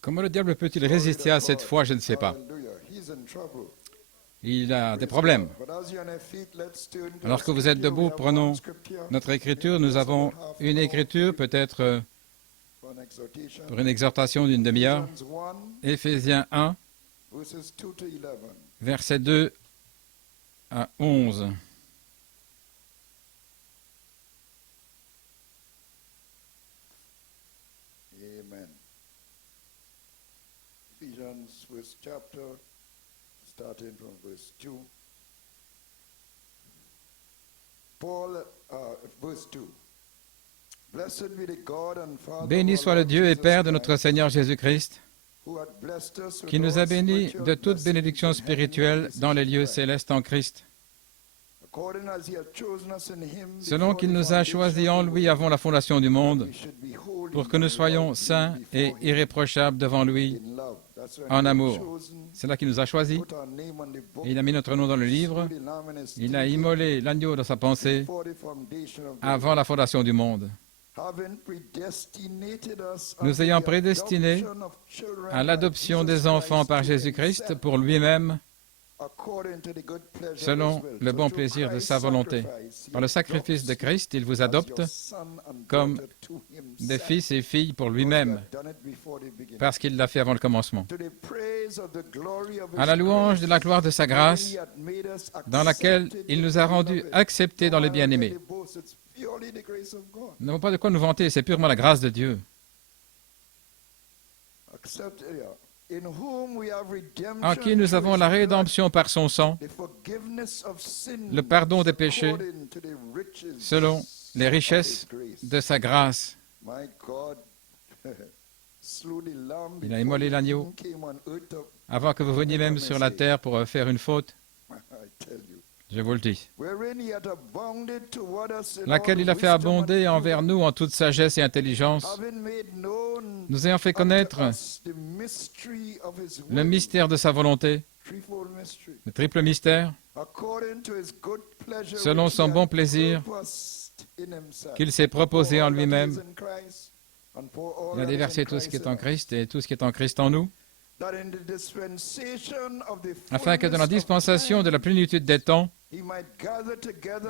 Comment le diable peut-il résister à cette foi? Je ne sais pas. Il a des problèmes. Alors que vous êtes debout, prenons notre écriture. Nous avons une écriture, peut-être pour une exhortation d'une demi-heure. Éphésiens 1, versets 2 à 11. Amen. Ephesians first chapter, starting from verse 2. Paul, verse 2. Blessed be the God and Father Béni soit le Dieu et Père de notre Seigneur Jésus-Christ, qui nous a bénis de toute bénédiction spirituelle dans les lieux célestes en Christ, selon qu'il nous a choisis en lui avant la fondation du monde, pour que nous soyons saints et irréprochables devant lui en amour. C'est là qu'il nous a choisis. Et il a mis notre nom dans le livre. Il a immolé l'agneau dans sa pensée avant la fondation du monde, nous ayant prédestinés à l'adoption des enfants par Jésus-Christ pour lui-même, selon le bon plaisir de sa volonté. Par le sacrifice de Christ, il vous adopte comme des fils et filles pour lui-même, parce qu'il l'a fait avant le commencement. À la louange de la gloire de sa grâce, dans laquelle il nous a rendus acceptés dans les bien-aimés. Nous n'avons pas de quoi nous vanter, c'est purement la grâce de Dieu. En qui nous avons la rédemption par son sang, le pardon des péchés, selon les richesses de sa grâce. Il a immolé l'agneau avant que vous veniez même sur la terre pour faire une faute. Je vous le dis. Laquelle il a fait abonder envers nous en toute sagesse et intelligence, nous ayant fait connaître le mystère de sa volonté, le triple mystère, selon son bon plaisir qu'il s'est proposé en lui-même. Il a déversé tout ce qui est en Christ et tout ce qui est en Christ en nous, afin que dans la dispensation de la plénitude des temps,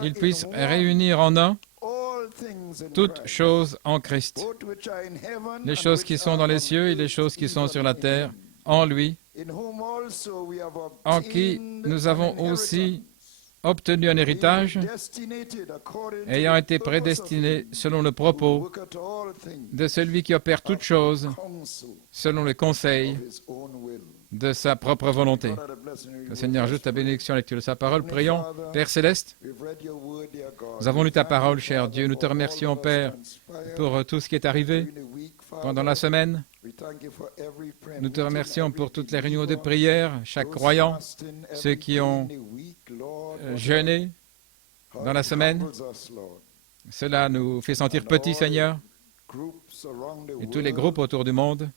il puisse réunir en un toutes choses en Christ, les choses qui sont dans les cieux et les choses qui sont sur la terre, en lui, en qui nous avons aussi obtenu un héritage, ayant été prédestinés selon le propos de celui qui opère toutes choses, selon les conseils de sa propre volonté. Le Seigneur ajoute ta bénédiction à la lecture de sa parole. Prions. Père Céleste, nous avons lu ta parole, cher Dieu. Nous te remercions, Père, pour tout ce qui est arrivé pendant la semaine. Nous te remercions pour toutes les réunions de prière, chaque croyant, ceux qui ont jeûné dans la semaine. Cela nous fait sentir petits, Seigneur, et tous les groupes autour du monde,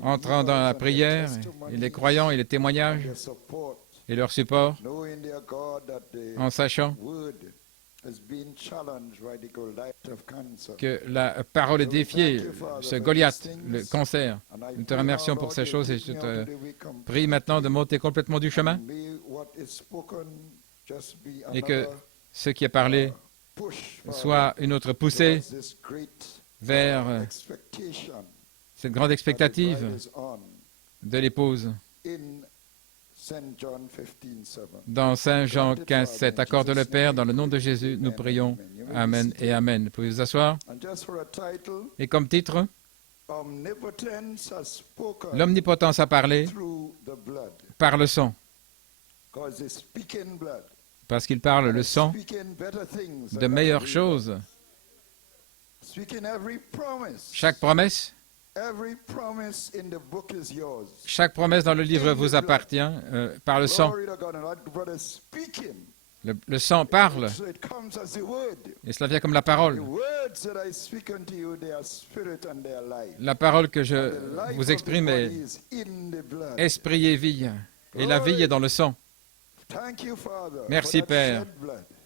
entrant dans la prière, et les croyants et les témoignages et leur support, en sachant que la parole est défiée, ce Goliath, le cancer. Nous te remercions pour ces choses et je te prie maintenant de monter complètement du chemin et que ce qui est parlé soit une autre poussée vers cette grande expectative de l'épouse. Dans Saint Jean 15, 7, accorde le Père, dans le nom de Jésus, nous prions. Amen et Amen. Vous pouvez vous asseoir. Et comme titre, l'omnipotence a parlé par le sang. Parce qu'il parle le sang de meilleures choses. Chaque promesse dans le livre vous appartient par le sang. Le sang parle et cela vient comme la parole. La parole que je vous exprime est esprit et vie, et la vie est dans le sang. Merci Père,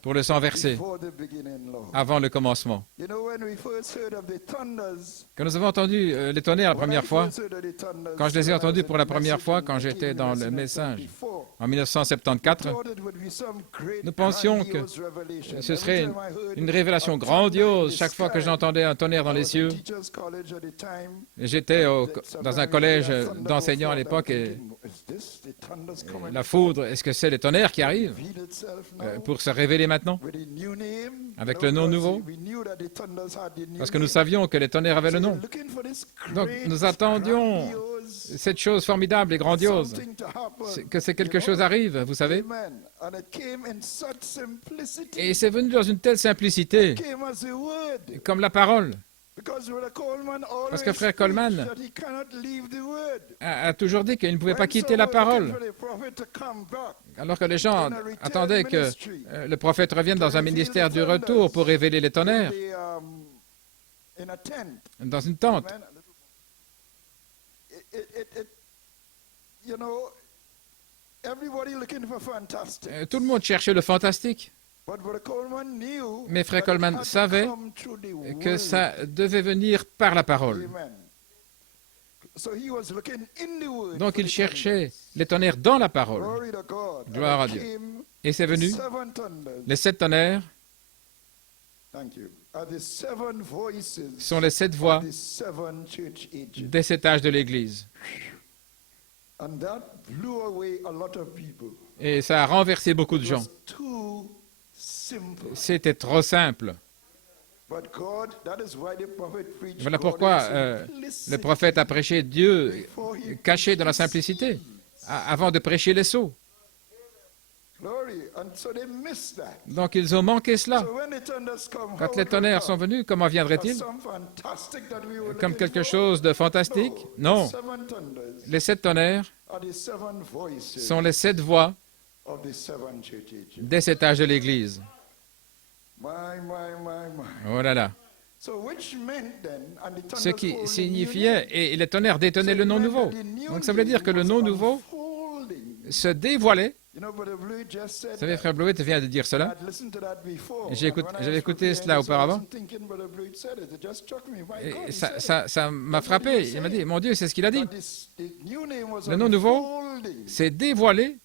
pour le sang versé before the beginning, Lord. avant le commencement. You know, when we first heard of the thunders, Quand nous avons entendu les tonnerres la when I première fois, first heard of the thunders, quand je les ai when I entendus was pour in la the première fois, message quand in j'étais dans le 1974, message en 1974, nous pensions que ce serait une révélation grandiose chaque fois que j'entendais un tonnerre dans les cieux. J'étais dans un collège d'enseignants à l'époque et la foudre, est-ce que c'est les tonnerres qui arrivent pour se révéler maintenant avec le nom nouveau? Parce que nous savions que les tonnerres avaient le nom. Donc nous attendions cette chose formidable et grandiose, que c'est quelque chose arrive, vous savez. Et c'est venu dans une telle simplicité, comme la parole. Parce que frère Coleman a toujours dit qu'il ne pouvait pas quitter la parole. Alors que les gens attendaient que le prophète revienne dans un ministère du retour pour révéler les tonnerres, dans une tente. Tout le monde cherchait le fantastique. Mais frère Coleman savait que ça devait venir par la parole. Donc il cherchait les tonnerres dans la parole. Gloire à Dieu. Et c'est venu. Les 7 tonnerres sont les 7 voix des 7 âges de l'Église. Et ça a renversé beaucoup de gens. C'était trop simple. Voilà pourquoi le prophète a prêché Dieu caché dans la simplicité, avant de prêcher les sceaux. Donc ils ont manqué cela. Quand les tonnerres sont venus, comment viendrait-il? Comme quelque chose de fantastique? Non. Les 7 tonnerres sont les 7 voix des 7 âges de l'Église. Oh là là. Ce qui signifiait, et les tonnerres détenaient le nom nouveau. Donc ça voulait dire que le nom nouveau se dévoilait. Vous savez, frère Blewett vient de dire cela. J'avais écouté cela auparavant. Et ça m'a frappé. Il m'a dit, mon Dieu, c'est ce qu'il a dit. Le nom nouveau s'est dévoilé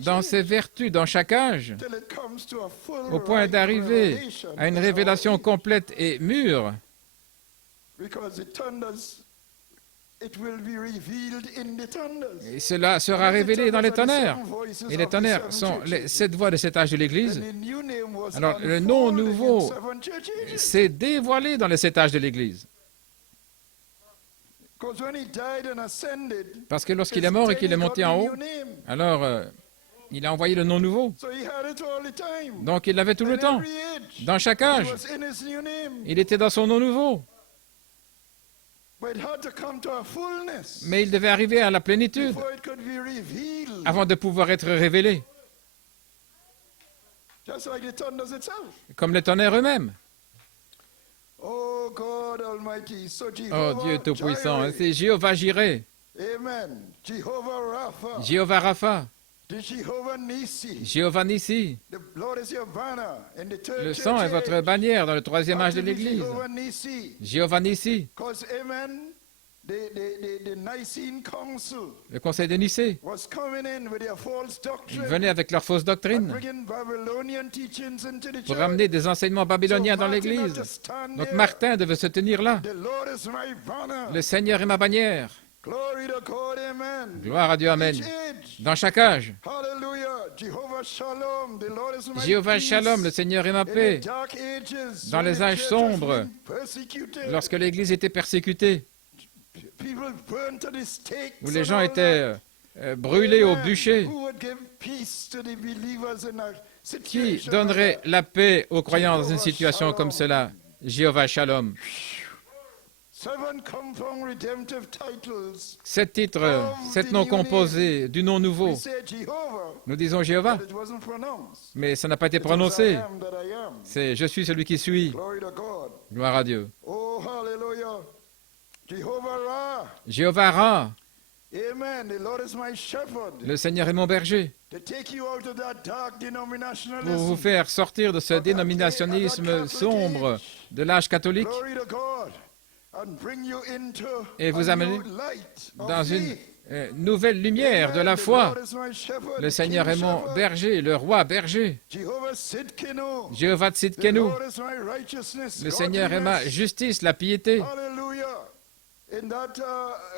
dans ses vertus, dans chaque âge, au point d'arriver à une révélation complète et mûre. Et cela sera révélé dans les tonnerres. Et les tonnerres sont les 7 voix de cet âge de l'Église. Alors, le nom nouveau s'est dévoilé dans les 7 âges de l'Église. Parce que lorsqu'il est mort et qu'il est monté en haut, alors il a envoyé le nom nouveau. Donc il l'avait tout le temps, dans chaque âge. Il était dans son nom nouveau. Mais il devait arriver à la plénitude avant de pouvoir être révélé. Comme les tonnerres eux-mêmes. Oh Dieu Tout-Puissant, c'est Jéhovah Jireh, Jéhovah Rapha, Jéhovah Nissi. Le sang est votre bannière dans le 3e âge de l'Église. Jéhovah Nissi. Le conseil de Nicée venait avec leur fausse doctrine pour amener des enseignements babyloniens dans l'Église. Donc Martin devait se tenir là. Le Seigneur est ma bannière. Gloire à Dieu, Amen. Dans chaque âge. Jéhovah Shalom, le Seigneur est ma paix. Dans les âges sombres, lorsque l'Église était persécutée, où les gens étaient brûlés au bûcher, qui donnerait la paix aux croyants dans une situation comme cela? Jéhovah Shalom. 7 titres, 7 noms composés du nom nouveau. Nous disons Jéhovah, mais ça n'a pas été prononcé. C'est « Je suis celui qui suis ». Gloire à Dieu. Jéhovah Ra. Amen. The Lord is my shepherd. Le Seigneur est mon berger. To take you out of that dark Pour vous denominationalism. faire sortir de ce dénominationnisme sombre de l'âge catholique Glory to God. And bring you into et vous a amener new light of dans une faith. nouvelle lumière de la Amen. The foi. Lord is my shepherd, Le the Seigneur King est mon shepherd. berger, le roi berger. Jehovah Sidkenu. Jéhovah The Tzidkenu. Lord is my righteousness, Le Seigneur est ma godliness. justice, la piété. Hallelujah. In that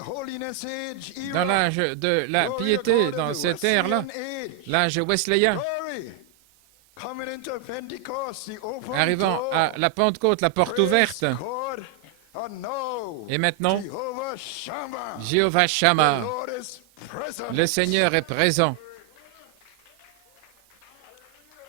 holiness age era, Dans l'âge de la glory to piété, God, dans in the cette ère-là, Wesleyan age. l'âge wesleyen, Glory. Coming into Pentecost, the open arrivant door. à la Pentecôte, la porte Praise ouverte. God. And now, Et maintenant, Jehovah Shammah, Jéhovah the Shammah, Lord is present. le Seigneur est présent.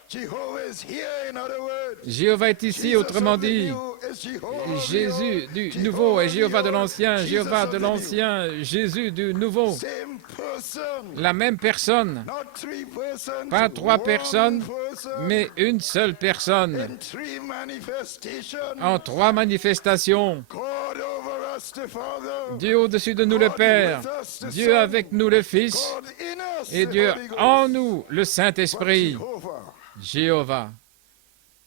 Jehovah is here, in other words. Jéhovah est ici, Jesus autrement of the dit. new is Jehovah of the Jésus old, du Jehovah nouveau et of the Jéhovah de old, l'ancien, Jesus Jéhovah of de the new. l'ancien, Jésus du nouveau. Same person. La même personne, Not three persons, pas trois one personnes, person mais une seule personne, in three manifestations. en trois manifestations. God over us, the Father. Dieu au-dessus de nous le Père, Dieu avec nous le Fils, God in us, et the Dieu Holy Ghost. en nous le But Saint-Esprit. Jehovah. Jéhovah,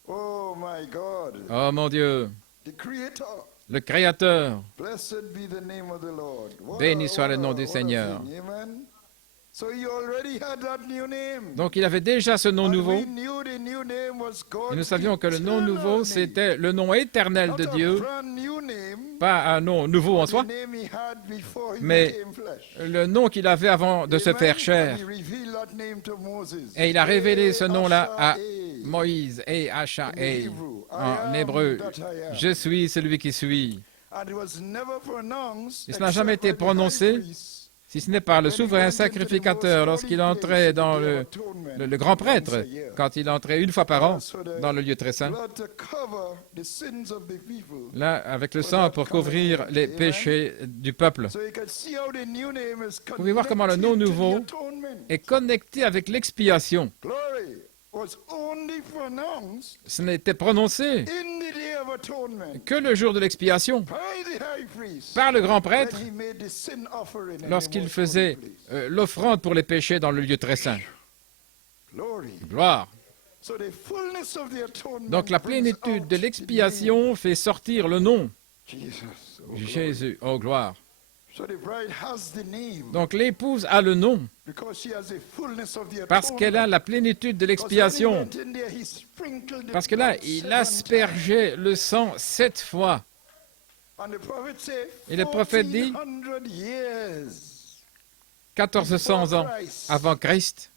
Oh my God, oh mon Dieu, the Creator. le Créateur, Blessed be the name of the Lord. What béni a- soit le what nom a- du what a Seigneur. thing, amen. So he already had that new name. Donc il avait déjà ce nom And nouveau, we knew the new name was et nous God's savions que le nom eternal nouveau, name. c'était le nom éternel de Not a Dieu, brand new name, pas un nom nouveau en the soi, name he had before he mais became flesh. le nom qu'il avait avant de se Amen. faire chair. And he revealed that name to Moses. Et il a révélé ce nom-là à H-A-A. Moïse, H-A-A, Hebrew, I en am hébreu. that I am. Je suis celui qui suis. And it was never pronounced Et cela n'a jamais except été by the high prononcé, priest. si ce n'est par le souverain sacrificateur lorsqu'il entrait dans le grand prêtre, quand il entrait une fois par an dans le lieu très saint, là, avec le sang pour couvrir les péchés du peuple. Vous pouvez voir comment le nom nouveau est connecté avec l'expiation. Ce n'était prononcé que le jour de l'expiation par le grand prêtre lorsqu'il faisait l'offrande pour les péchés dans le lieu très saint. Gloire. Donc la plénitude de l'expiation fait sortir le nom Jésus. Oh gloire. Donc l'épouse a le nom parce qu'elle a la plénitude de l'expiation. Parce que là, il aspergeait le sang 7 fois. Et le prophète dit 1400 ans avant Christ,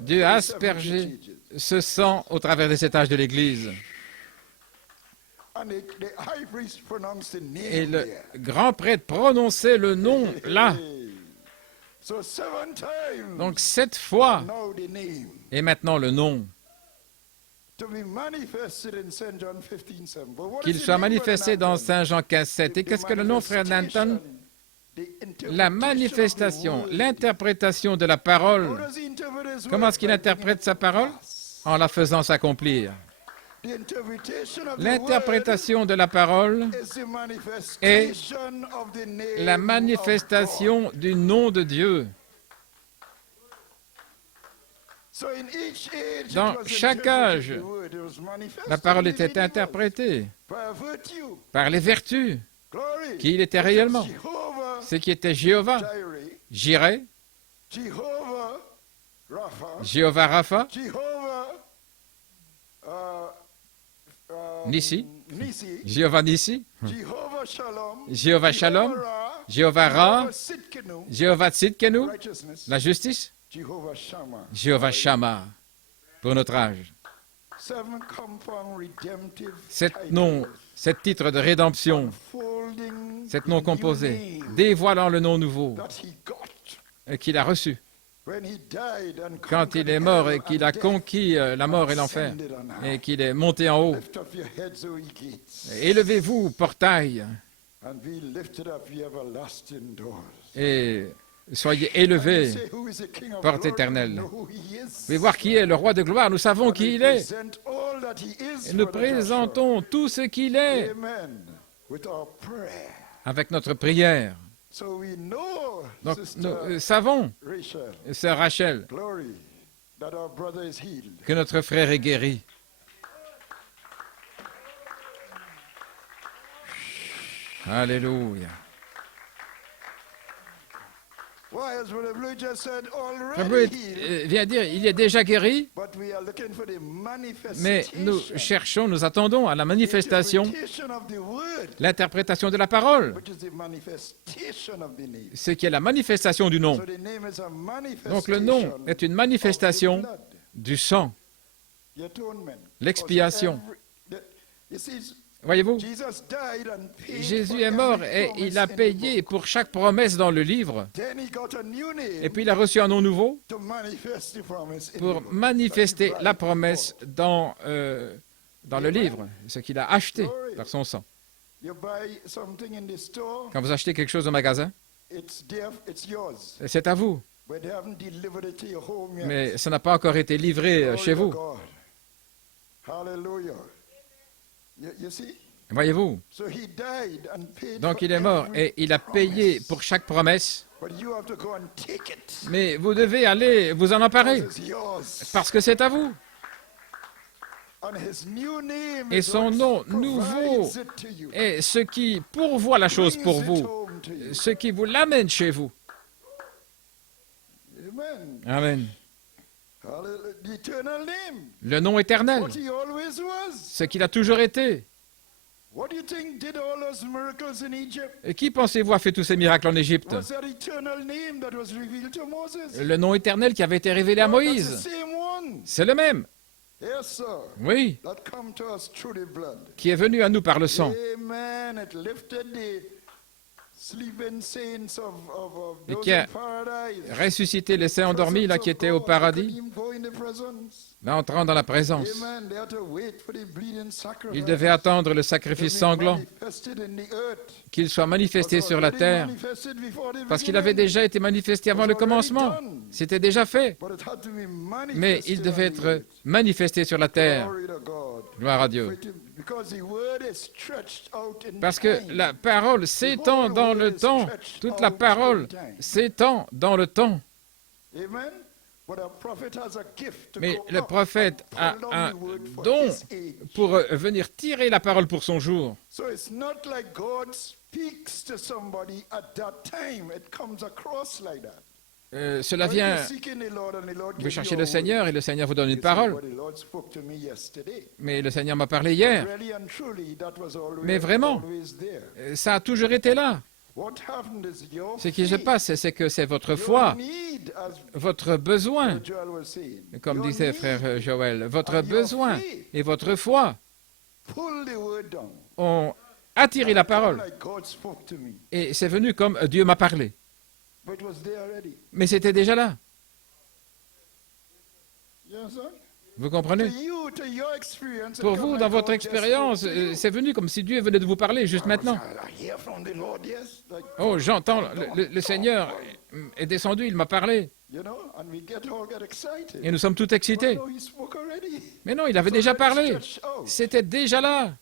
Dieu a aspergé ce sang au travers des 7 âges de l'Église. Et le grand prêtre prononçait le nom là. Donc 7 fois. Et maintenant le nom. Qu'il soit manifesté dans Saint Jean 15, 7. Et qu'est-ce que le nom, frère Danton? La manifestation, l'interprétation de la parole. Comment est-ce qu'il interprète sa parole? En la faisant s'accomplir. L'interprétation de la parole est la manifestation du nom de Dieu. Dans chaque âge, la parole était interprétée par les vertus qu'il était réellement. Ce qui était Jéhovah, Jireh, Jéhovah Rapha, Nissi, Jéhovah Nissi, Jéhovah Shalom, Jéhovah Ra, Jéhovah Tzidkenu, la justice, Jéhovah Shammah, pour notre âge. 7 titres de rédemption, 7 noms composés, dévoilant le nom nouveau qu'il a reçu. Quand il est mort et qu'il a conquis la mort et l'enfer, et qu'il est monté en haut. Élevez-vous, portail, et soyez élevés, porte éternelle. Vous pouvez voir qui est le roi de gloire, nous savons qui il est. Et nous présentons tout ce qu'il est avec notre prière. So we know, Donc, Sister nous savons, Rachel, sœur Rachel, glory, that our brother is healed. que notre frère est guéri. Alléluia. Why, as Brother Blue just said, Frère Bleuet already healed, vient dire, il est déjà guéri, but we are looking for the mais nous manifestation, cherchons, nous attendons à la manifestation, interpretation of the word, l'interprétation de la parole, which is the manifestation of the name. ce qui est la manifestation du nom. So the name is a Donc le nom manifestation est une of manifestation the blood, du sang, the atonement. l'expiation. You see, Voyez-vous, Jesus died and paid Jésus for est mort every et il a promise in the payé book. pour chaque promesse dans le livre, Then he got a new name et puis il a reçu un nom nouveau to manifest the promise in pour the book. manifester That is la right. promesse dans le livre, ce qu'il a acheté par son sang. You buy something in the store, Quand vous achetez quelque chose au magasin, it's there, it's yours, c'est à vous, but they haven't delivered it to your home yet. mais ça n'a pas encore été livré Glory chez to vous. God. Hallelujah. You see? Voyez-vous, So he died and paid donc for il est mort every et il a payé promise. pour chaque promesse, But you have to go and take it. mais vous devez aller vous en emparer, Because it's yours. parce que c'est à vous. And his new name Et is son what nom provides nouveau it to you. est ce qui pourvoit la chose pour Brings it vous, home to you. ce qui vous l'amène chez vous. Amen. Amen. Hallelujah. The eternal name. Le nom éternel, What he always was. ce qu'il a toujours été. What do you think did all those miracles in Egypt? Et qui pensez-vous a fait tous ces miracles en Égypte? Was that eternal name that was revealed to Moses? Le nom éternel qui avait été révélé à That's the Moïse. same one. C'est le même, Yes, sir. oui, That come to us through the blood. qui est venu à nous par le sang. Amen. It lifted the sleeping saints of Et those qui a in paradise. ressuscité les saints endormis là qui étaient au paradis, là entrant dans la présence. Amen. They had to wait for the bleeding sacrifice Ils devaient attendre le to sacrifice be sanglant, manifested in the earth. qu'il soit manifesté Was sur la already terre, manifested before the parce qu'il avait beginning, déjà été manifesté avant le commencement. C'était déjà fait, but it had to be mais il manifested devait on the être earth. manifesté sur la terre. Glory to God. Gloire à Dieu. Because the word is stretched out in Parce que time. la parole s'étend dans le temps. Toute la parole s'étend dans le temps. Amen. But a prophet has a gift to Mais go le up prophète and a pull down un the word for don his age. pour venir tirer la parole pour son jour. So it's not like God speaks to somebody at that time. It comes across like that. Cela Or vient, you're seeking the Lord and the Lord vous gives cherchez you le a Seigneur word. et le Seigneur vous donne You une say, parole. "But the Lord spoke to me yesterday." Mais le Seigneur m'a parlé hier. Really and truly, that was Mais vraiment, always there. Ça a toujours été là. What happened is your Ce qui se faith, passe, c'est que c'est votre your foi, need, as votre besoin, Joel was saying, comme your disait need, frère Joël, votre and your besoin faith et votre foi pull the word down. ont attiré la parole. Like God spoke to me. Et c'est venu comme Dieu m'a parlé. But it was there already. Mais c'était déjà là. You understand? Vous comprenez? To you, to your experience, it Pour come vous, like dans votre God just expérience, spoke to you. c'est venu comme si Dieu venait de vous parler juste maintenant. I hear from the Lord, yes. Like, Oh, j'entends, le Seigneur est descendu, il m'a parlé. you know, and we get excited. Et nous sommes tout excités. But no, he spoke already. Mais non, il avait déjà parlé. C'était déjà là.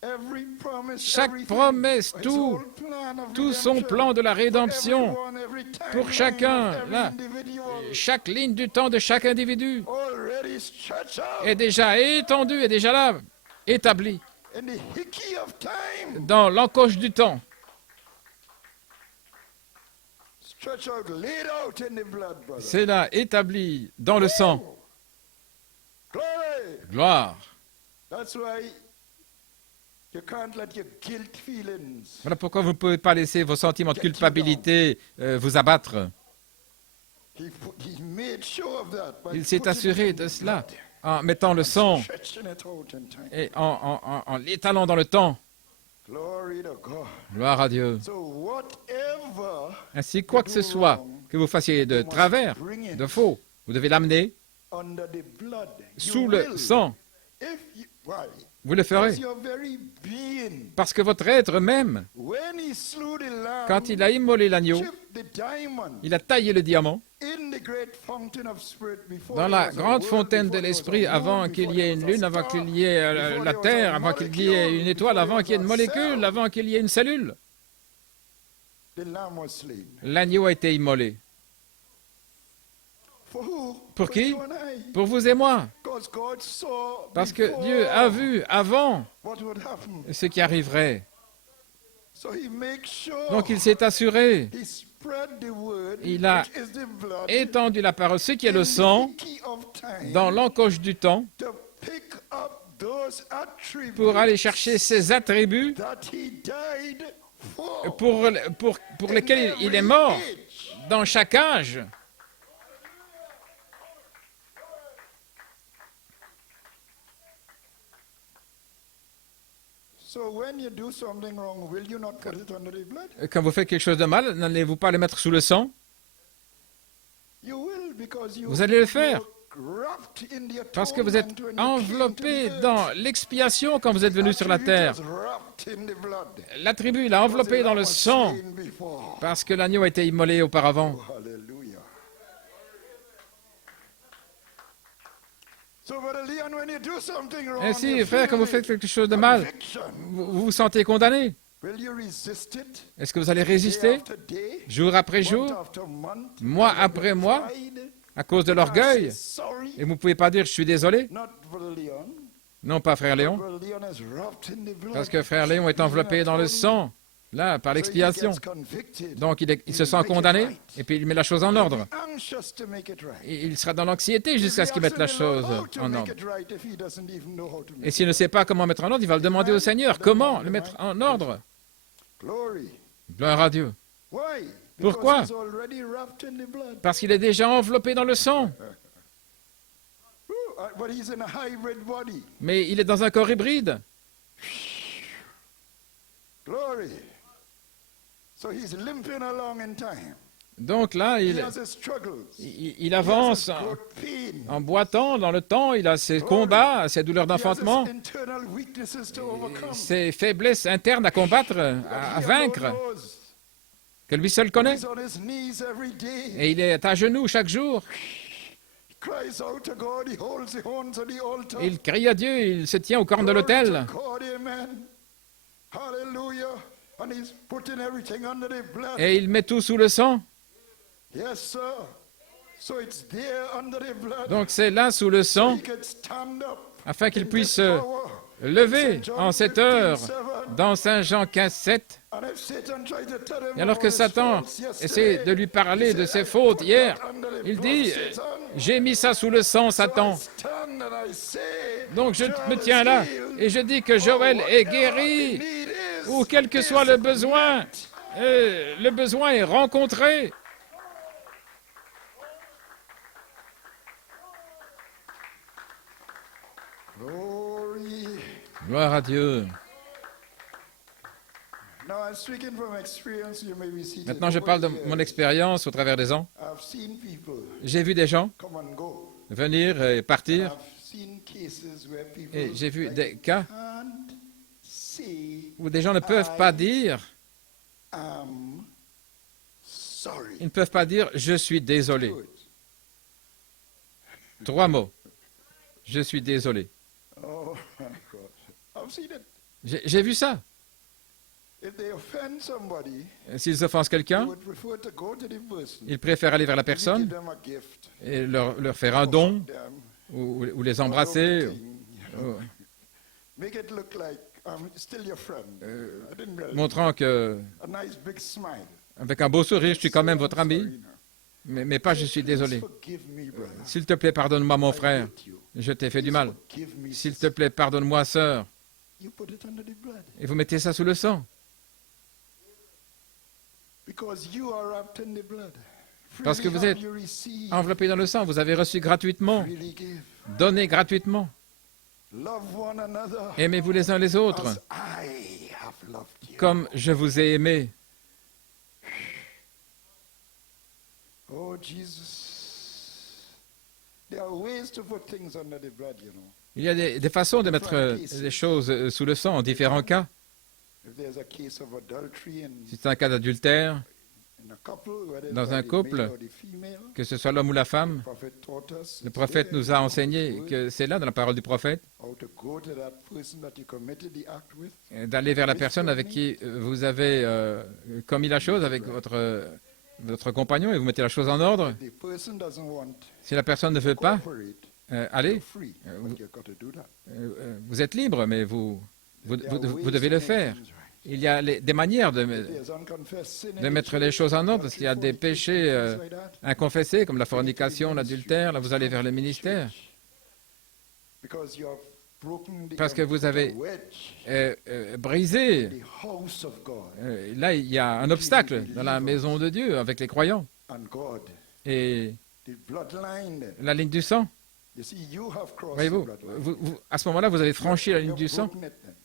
Every promise, Chaque everything, promesse, his tout, whole plan of tout son redemption, plan de la for rédemption, everyone, every timeline pour chacun, of every là, individual, chaque ligne du temps de chaque individu already stretched out est déjà étendue, est déjà là, établie in the hickey of time. dans l'encoche du temps. Stretched out, laid out in the blood, brother. C'est là, établi dans le sang. Glory. Gloire. That's why you can't let your guilt feelings. Voilà pourquoi vous ne pouvez pas laisser vos sentiments de culpabilité vous abattre. He made sure of that by Il s'est putting assuré it in de the cela blood, en mettant le sang stretching it out in time. et en l'étalant dans le temps. Glory to God. Gloire à Dieu. So whatever Ainsi, quoi que ce soit que vous fassiez de travers, de faux, vous devez l'amener under the blood, sous you le will. sang. If you, why? Vous le ferez. Because your very being, Parce que votre être même, when he slew the lamb, quand il a immolé l'agneau, chipped the diamond il a taillé le diamant in the great fountain of spirit before dans there la was a grande world, fontaine de before there was a l'esprit moon, avant before qu'il y there ait une was a lune, avant star, qu'il y ait before la there was a terre, avant qu'il y ait une molecule, étoile, before avant there qu'il y ait une was a molécule, cell. avant qu'il y ait une cellule. The lamb was slain. L'agneau a été immolé. For who? Pour For qui? you and I. Pour vous et moi. Because God saw Parce que before Dieu a vu avant what would happen. ce qui arriverait. So he makes sure Donc il s'est assuré. he spread the word, Il a which is the blood, étendu la parole, ce qui est in le the sang, key of time, dans l'encoche du temps, to pick up those attributes pour aller chercher ces attributs that he died for. pour lesquels il est mort dans chaque âge. So when you do something wrong, will you not put it under the blood? Quand vous faites quelque chose de mal, n'allez-vous pas le mettre sous le sang? You will, because you Vous allez le faire. you're wrapped in the Parce que vous êtes atonement when you came to enveloppé the earth. dans l'expiation quand vous êtes venu sur la Attribute terre. was wrapped in the blood. L'attribut, il a enveloppé dans le Because the sang, lamb was slain before. parce que l'agneau a été immolé auparavant. Hallelujah. So, Brother Leon, when you do something wrong, Ainsi, you frère, feel quand vous the faites quelque chose de mal, conviction. vous vous sentez condamné. Will you resist it? Est-ce que vous allez Day résister, after day, jour après month jour, after month, mois because of après your mois, pride? à cause de You can't l'orgueil? say sorry. Et vous ne pouvez pas dire « je suis désolé Not Brother Leon. » Non, pas frère Léon, Brother Leon is wrapped in the blood. parce que frère Léon est enveloppé dans le sang, là, par So he l'expiation. gets convicted. Donc il se sent condamné, et puis il met la chose en ordre. Anxious to make it right. Et il sera dans l'anxiété jusqu'à ce qu'il mette la chose en ordre. Et s'il ne sait pas comment mettre en ordre, il va le demander au Seigneur. Comment le mettre en ordre? Gloire à Dieu. Pourquoi? Parce qu'il est déjà enveloppé dans le sang. Mais il est dans un corps hybride. Donc là, il avance en boitant dans le temps, il a ses combats, ses douleurs d'enfantement, ses faiblesses internes à combattre, à vaincre, que lui seul connaît. Et il est à genoux chaque jour. Il crie à Dieu, il se tient au cornes de l'autel. Et il met tout sous le sang. Donc c'est là sous le sang, afin qu'il puisse se lever en cette heure, dans Saint Jean 15, 7. Et alors que Satan essaie de lui parler de ses fautes hier, il dit, j'ai mis ça sous le sang, Satan. Donc je me tiens là et je dis que Joël est guéri, ou quel que soit le besoin est rencontré. Gloire à Dieu. Maintenant, je parle de mon expérience au travers des ans. J'ai vu des gens venir et partir, et j'ai vu des cas où des gens ne peuvent pas dire, ils ne peuvent pas dire « je suis désolé ». 3 mots. Je suis désolé. J'ai vu ça. S'ils offensent quelqu'un, ils préfèrent aller vers la personne et leur faire un don ou les embrasser, montrant que, avec un beau sourire, je suis quand même votre ami, mais pas je suis désolé. S'il te plaît, pardonne-moi, mon frère, je t'ai fait du mal. S'il te plaît, pardonne-moi, sœur. Et vous mettez ça sous le sang. Parce que vous êtes enveloppé dans le sang, vous avez reçu gratuitement, donné gratuitement. Aimez-vous les uns les autres, comme je vous ai aimé. Oh, Jesus. There are ways to put things under the blood, you know. Il y a des façons de mettre les choses sous le sang en différents cas. Si c'est un cas d'adultère, Dans un couple, que ce soit l'homme ou la femme, le prophète nous a enseigné que c'est là, dans la parole du prophète, d'aller vers la personne avec qui vous avez commis la chose, avec votre compagnon, et vous mettez la chose en ordre. Si la personne ne veut pas, allez, vous êtes libre, mais vous devez le faire. Il y a des manières de mettre les choses en ordre, parce qu'il y a des péchés inconfessés, comme la fornication, l'adultère. Là, vous allez vers le ministère. Parce que vous avez brisé. Là, il y a un obstacle dans la maison de Dieu avec les croyants. Et la ligne du sang. Voyez-vous, à ce moment-là, vous avez franchi la ligne du sang.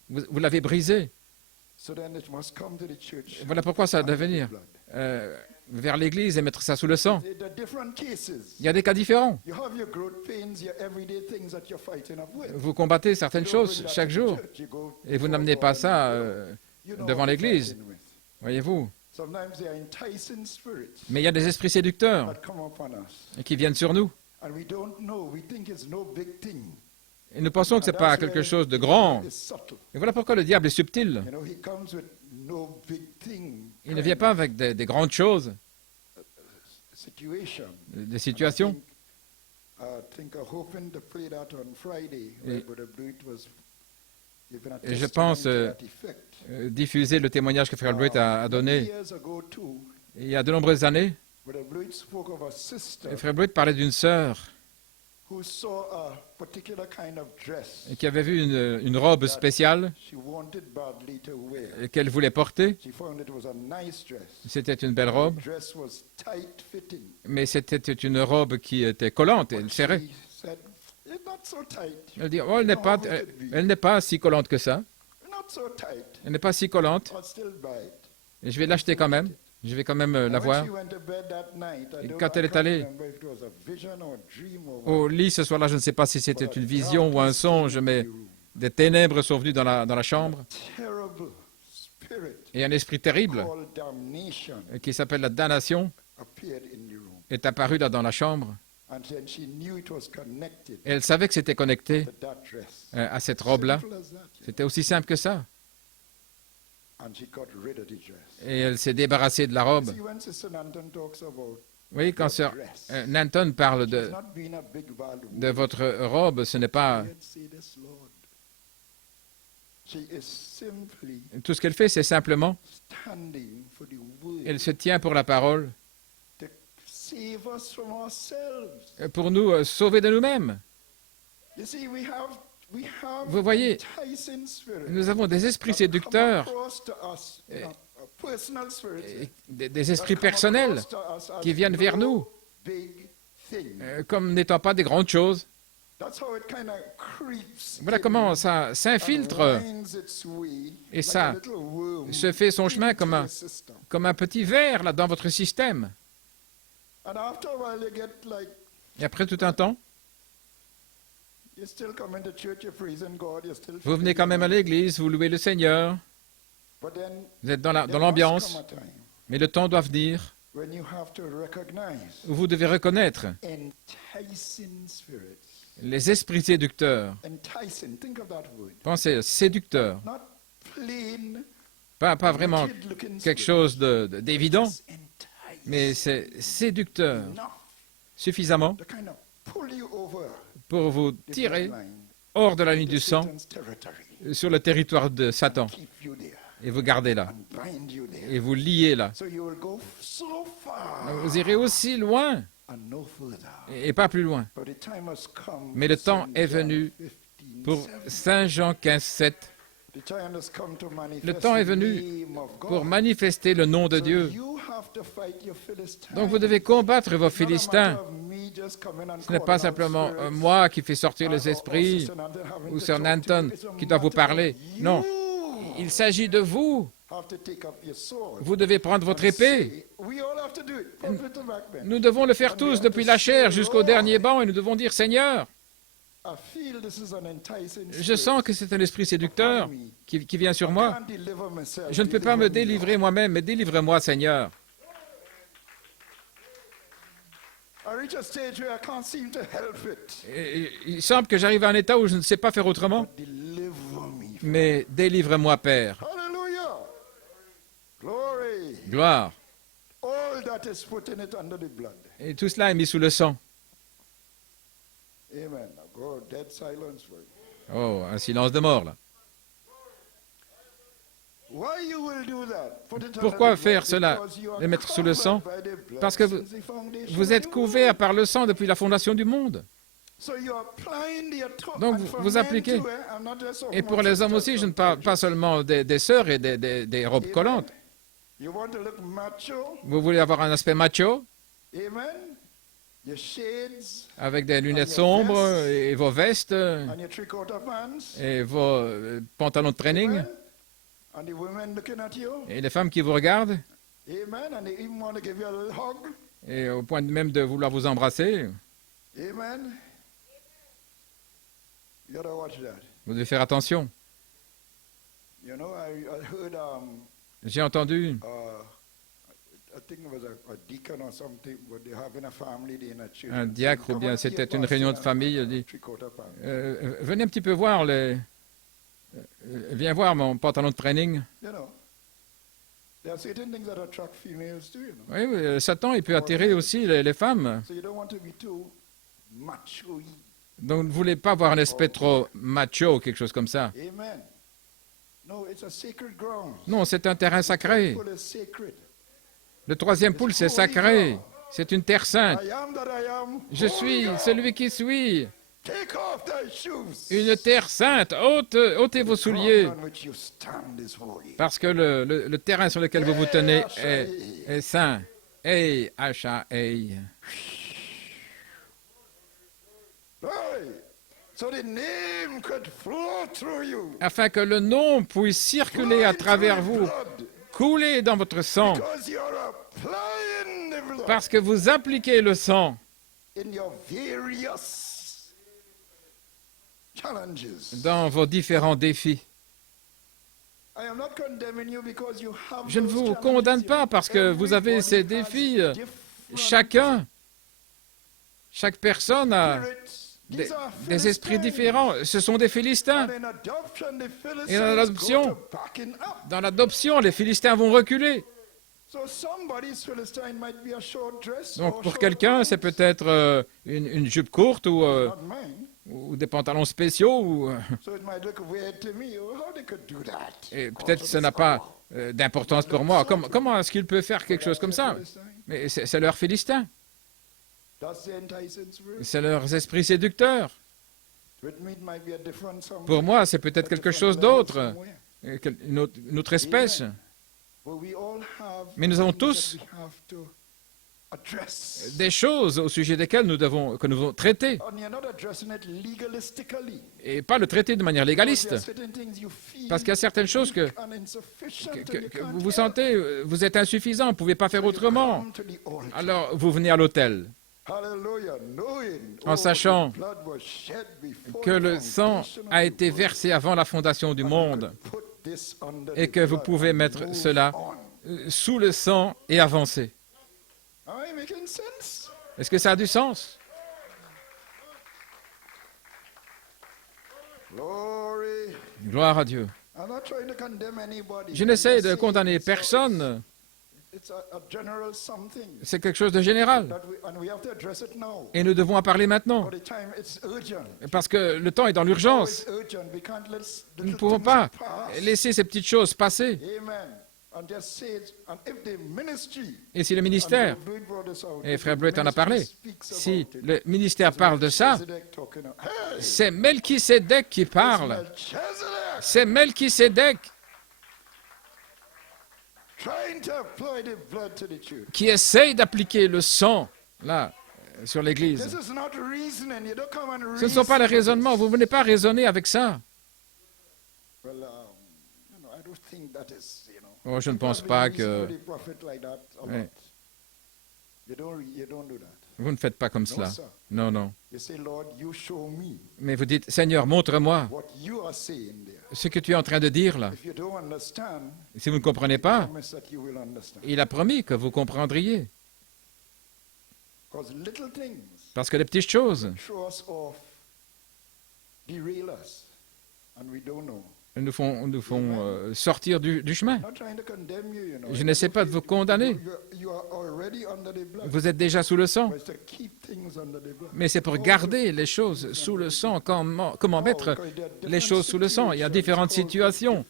Vous l'avez brisée. Voilà pourquoi ça doit venir vers l'Église et mettre ça sous le sang. Il y a des cas différents. Vous combattez certaines choses chaque jour et vous n'amenez pas ça devant l'Église. Voyez-vous. Mais il y a des esprits séducteurs qui viennent sur nous. Et nous pensons que ce n'est pas quelque chose de grand. Et voilà pourquoi le diable est subtil. Il ne vient pas avec des grandes choses, des situations. Et je pense diffuser le témoignage que Frère Blewett a donné il y a de nombreuses années. Frère Blewett parlait d'une sœur et qui avait vu une robe spéciale et qu'elle voulait porter. C'était une belle robe, mais c'était une robe qui était collante et elle serrait. Elle dit, oh, elle n'est pas si collante que ça. Elle n'est pas si collante. Et je vais l'acheter quand même. Je vais quand même la voir. Et quand elle est allée au lit ce soir-là, je ne sais pas si c'était une vision ou un songe, mais des ténèbres sont venues dans la chambre. Et un esprit terrible, qui s'appelle la damnation, est apparu là dans la chambre. Et elle savait que c'était connecté à cette robe-là. C'était aussi simple que ça. Et elle s'est débarrassée de la robe. Oui, quand Sir Nanton parle de votre robe, ce n'est pas... Tout ce qu'elle fait, c'est simplement... Elle se tient pour la parole, pour nous sauver de nous-mêmes. Vous voyez, nous avons des esprits séducteurs, des esprits personnels qui viennent vers nous, comme n'étant pas des grandes choses. Voilà comment ça s'infiltre et ça se fait son chemin comme un petit ver là dans votre système. Et après tout un temps, vous venez quand même à l'église, vous louez le Seigneur, vous êtes dans l'ambiance, mais le temps doit venir où vous devez reconnaître les esprits séducteurs. Pensez, séducteurs. Pas vraiment quelque chose d'évident, mais c'est séducteur suffisamment pour vous tirer hors de la ligne du sang sur le territoire de Satan et vous garder là et vous lier là. Vous irez aussi loin et pas plus loin. Mais le temps est venu pour Saint Jean 15, 7. Le temps est venu pour manifester le nom de Dieu. Donc vous devez combattre vos Philistins. Ce n'est pas simplement moi qui fais sortir les esprits ou Sir Nanton qui doit vous parler. Non, il s'agit de vous. Vous devez prendre votre épée. Nous devons le faire tous, depuis la chair jusqu'au dernier banc, et nous devons dire, Seigneur, je sens que c'est un esprit séducteur qui vient sur moi. Je ne peux pas me délivrer moi-même, mais délivre-moi, Seigneur. reach a stage where I can't seem to help it. Et il semble que j'arrive à un état où je ne sais pas faire autrement. But deliver me. Mais délivre-moi, Père. Hallelujah. Glory. Gloire. All that is put in it under the blood. Et tout cela est mis sous le sang. Amen. Now go dead silence for you. Oh, un silence de mort, là. Why you will do that? Put it Pourquoi under the faire blood? cela, Because you are les mettre sous le sang? covered by the blood Parce que since the foundation vous of êtes the couverts world. par le sang depuis la fondation du monde. So you are applying the authority. Donc, And for vous men appliquez. too, I'm not just Et pour les hommes aussi, je ne parle pas seulement des sœurs et des robes collantes. You want to look macho? Vous voulez avoir un aspect macho, Amen. Your shades avec des lunettes sombres et vos vestes and your three-quarter pants. et vos pantalons de training. Amen. And the women looking at you. Et les femmes qui vous regardent, Amen. And they even want to give you a little hug. et au point même de vouloir vous embrasser, Amen. You gotta watch that. vous devez faire attention. You know, I heard J'ai entendu I think it was a deacon or something, but they're having a family day in a church. un diacre ou bien c'était une réunion de famille, il dit Three-quarter pants. venez un petit peu voir viens voir mon pantalon de training. You know, there are certain things that attract females too, you know. Oui, oui, Satan, il peut attirer aussi les femmes. So you don't want to be too macho-y. Donc, ne voulez pas avoir un aspect trop macho, quelque chose comme ça. Amen. No, it's a sacred ground. Non, c'est un terrain sacré. Full is sacred. Le troisième poule, c'est sacré. C'est une terre sainte. I am that I am. Je suis celui qui suis. Take off thy shoes. Une terre sainte. Ôtez vos souliers. Ground on which you stand is holy. Parce que le terrain sur lequel vous vous tenez est saint. Hey, H-A-Hey. Right. So the name could flow through you. Afin que le nom puisse circuler à travers vous, couler dans votre sang. Because you're applying the blood Parce que vous appliquez le sang in your various challenges. dans vos différents défis. I am not condemning you because you have Je ne those vous challenges. condamne pas parce que vous avez Everybody ces has défis. different Chaque personne a spirits. des These are esprits Philistines. différents. Ce sont des Philistins. And in adoption, the Et dans Philistines l'adoption, go to backing up. dans l'adoption, les Philistins vont reculer. So somebody's Philistine might be a short dress Donc or pour short quelqu'un, pants. c'est peut-être une jupe courte Not mine. ou des pantalons spéciaux. So it might look weird to me. Oh, how they could do that? Et peut-être que ça n'a pas d'importance pour moi. Comment est-ce qu'il peut faire quelque chose comme ça? Mais c'est leur Philistin. That's the enticing spirit. C'est leurs esprits séducteurs. With me, it might be a different something. Pour moi, c'est peut-être quelque chose d'autre, une autre espèce. But we all have Mais nous avons things tous that we have to address. des choses au sujet desquelles nous devons traiter. And you're not addressing it legalistically. Et pas le traiter de manière There légaliste. are certain things you feel Parce qu'il y a certaines choses que and insufficient and you que can't vous vous help. sentez, vous êtes insuffisant, vous ne pouvez pas faire autrement. Come to the altar. Alors vous venez à l'autel. Hallelujah, knowing, En sachant the blood was shed before Que the le sang foundation of a the été world. versé avant la fondation du And you monde could put this under et the que vous blood pouvez and mettre move cela on. sous le sang et avancer. Am I making sense? Est-ce que ça a du sens? Glory. Gloire à Dieu. I'm not trying to condemn anybody. Je I'm n'essaie just de saying condamner it's a- personne. It's a general something C'est quelque chose de général. and we have to address it now. Et nous devons en parler maintenant. For the time, it's urgent. Parce que le temps est dans l'urgence. It's urgent. We can't let Nous ne little pouvons things pas pass. laisser ces petites choses passer. Amen. And just say it. And if the ministry, Et si le ministère, and Brother brought this out, et if Frère the Bleuet en a parlé, ministry speaks si about it, le ministère parle de ça, Melchizedek talking about, hey, c'est Melchisédek qui parle. Melchizedek C'est Melchisédek trying to apply the blood to the church. qui essaye d'appliquer le sang, là, sur l'Église. This is not reasoning. You don't come and Ce ne sont pas les reason with raisonnements. this. Vous ne venez pas raisonner avec ça. Well, I don't think that is, Oh, je ne people pense have pas been using que the prophet like that a Ouais. lot. You don't do that. vous ne faites pas comme No, cela. sir. Non, non. You say, Lord, you show me Mais vous dites, Seigneur, montre-moi what you are saying there. ce que tu es en train de dire là. If you don't understand, Si vous ne comprenez pas, promise that you will understand. il a promis que vous comprendriez. Because little things Parce que les petites choses throw us off, derail us, and we don't know. nous font sortir du chemin. I'm not trying to condemn you, you know. Je n'essaie pas de vous condamner. You are already under the blood. Vous êtes déjà sous le sang. But it's to keep things under the blood. Mais c'est pour garder les choses sous le sang. Comment mettre les choses sous le sang? Il y a différentes situations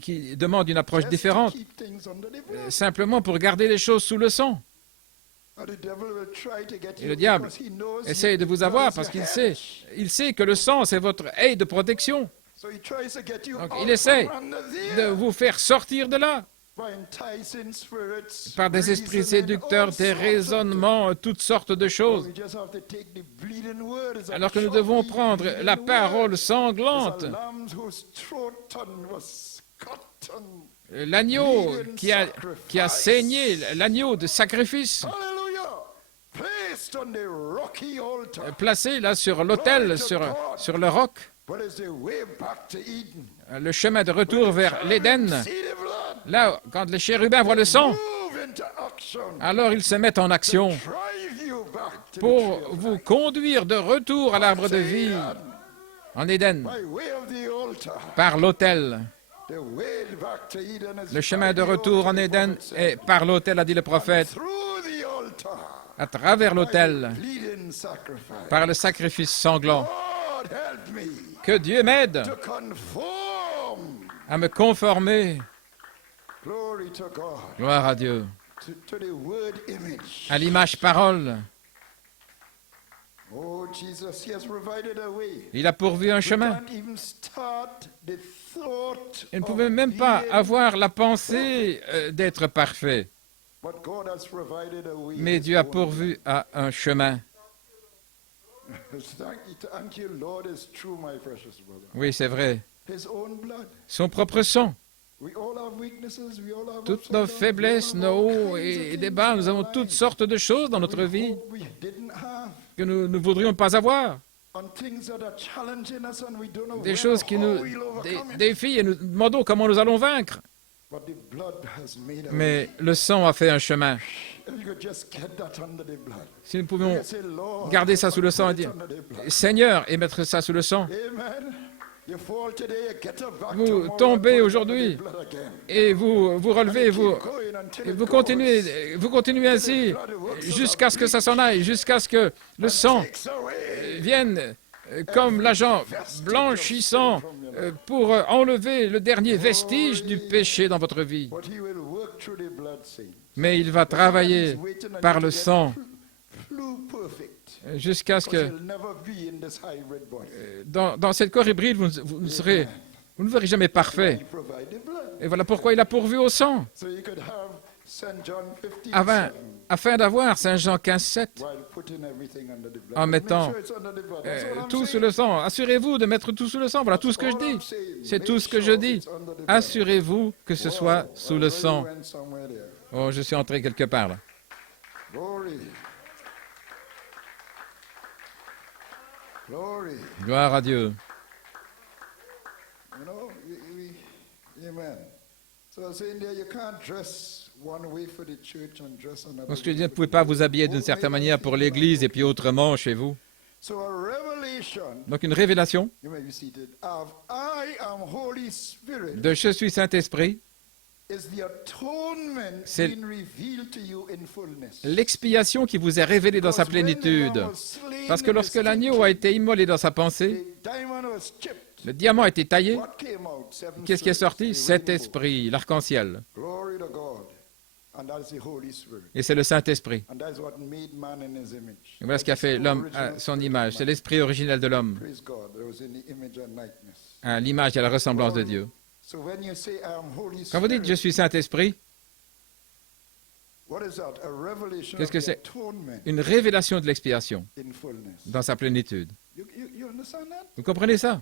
qui demandent une approche différente, simplement pour garder les choses sous le sang. Et le diable essaie de vous avoir parce qu'il sait que le sang, c'est votre haie de protection. Donc, il essaie de vous faire sortir de là par des esprits séducteurs, des raisonnements, toutes sortes de choses. Alors que nous devons prendre la parole sanglante, l'agneau qui a saigné, l'agneau de sacrifice, placé là sur l'autel, sur le roc. Le chemin de retour vers l'Éden, là, quand les chérubins voient le sang, alors ils se mettent en action pour vous conduire de retour à l'arbre de vie en Éden, par l'autel. Le chemin de retour en Éden est par l'autel, a dit le prophète, à travers l'autel, par le sacrifice sanglant. Que Dieu m'aide à me conformer, gloire à Dieu, à l'image parole. Il a pourvu un chemin. Il ne pouvait même pas avoir la pensée d'être parfait. Mais Dieu a pourvu à un chemin. Oui, c'est vrai. Son propre sang. Toutes nos faiblesses, nos hauts et des bas, nous avons toutes sortes de choses dans notre vie que nous ne voudrions pas avoir. Des choses qui nous défient et nous demandons comment nous allons vaincre. Mais le sang a fait un chemin. Si nous pouvions garder ça sous le sang et dire « Seigneur » et mettre ça sous le sang, vous tombez aujourd'hui et vous relevez, vous continuez ainsi jusqu'à ce que ça s'en aille, jusqu'à ce que le sang vienne comme l'agent blanchissant pour enlever le dernier vestige du péché dans votre vie. Mais il va travailler par le sang jusqu'à ce que dans cette corps hybride, vous ne verrez jamais parfait. Et voilà pourquoi il a pourvu au sang. Afin d'avoir Saint Jean 15,7 en mettant tout sous le sang. Assurez-vous de mettre tout sous le sang. Voilà tout ce que je dis. C'est tout ce que je dis. Assurez-vous que ce soit sous le sang. Oh, je suis entré quelque part là. Gloire à Dieu. Parce que vous ne pouvez pas vous habiller d'une certaine manière pour l'Église et puis autrement chez vous. Donc une révélation de Je suis Saint-Esprit, c'est l'expiation qui vous est révélée dans sa plénitude. Parce que lorsque l'agneau a été immolé dans sa pensée, le diamant a été taillé. Qu'est-ce qui est sorti? Cet esprit, l'arc-en-ciel. Et c'est le Saint-Esprit. Et voilà ce qui a fait l'homme à son image. C'est l'esprit originel de l'homme, à l'image et à la ressemblance de Dieu. Quand vous dites « Je suis Saint-Esprit », qu'est-ce que c'est? Une révélation de l'expiation dans sa plénitude. Vous comprenez ça?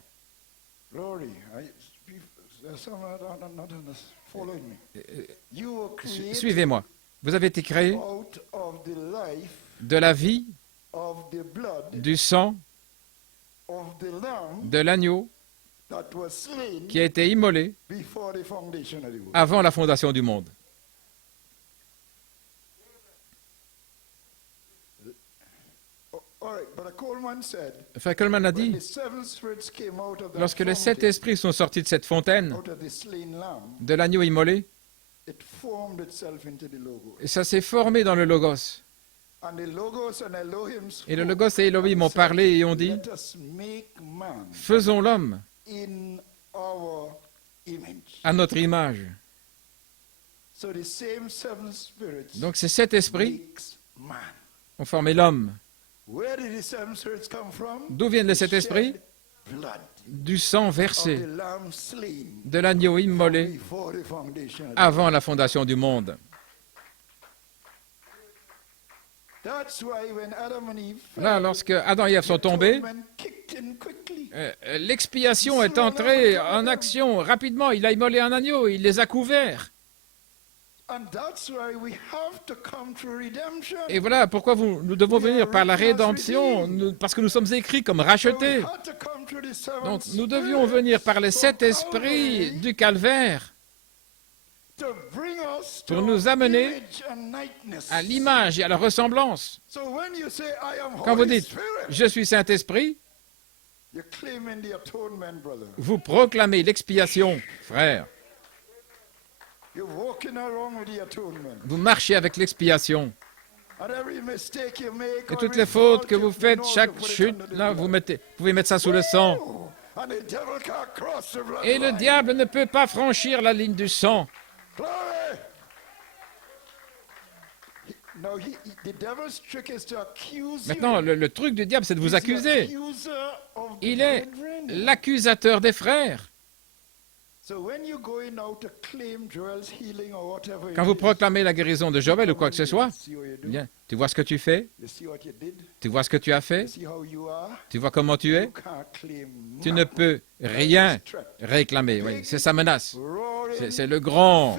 Suivez-moi. Vous avez été créé de la vie, du sang, de l'agneau qui a été immolé avant la fondation du monde. Frère Coleman a dit, lorsque les 7 esprits sont sortis de cette fontaine, de l'agneau immolé, et ça s'est formé dans le Logos. Et le Logos et Elohim ont parlé et ont dit, faisons l'homme à notre image. Donc ces 7 esprits ont formé l'homme. D'où viennent les 7 esprits? Du sang versé de l'agneau immolé avant la fondation du monde. Là, lorsque Adam et Ève sont tombés, l'expiation est entrée en action rapidement. Il a immolé un agneau, il les a couverts. Et voilà pourquoi nous devons venir par la rédemption, parce que nous sommes écrits comme rachetés. Donc nous devions venir par les 7 esprits du calvaire pour nous amener à l'image et à la ressemblance. Quand vous dites « Je suis Saint-Esprit », vous proclamez l'expiation, frère. Vous marchez avec l'expiation. Et toutes les fautes que vous faites, chaque chute, là, vous pouvez mettre ça sous le sang. Et le diable ne peut pas franchir la ligne du sang. Maintenant, le truc du diable, c'est de vous accuser. Il est l'accusateur des frères. Quand vous proclamez la guérison de Joël ou quoi que ce soit, bien, tu vois ce que tu fais, tu vois ce que tu as fait, tu vois comment tu es, tu ne peux rien réclamer. Oui, c'est sa menace. C'est le grand,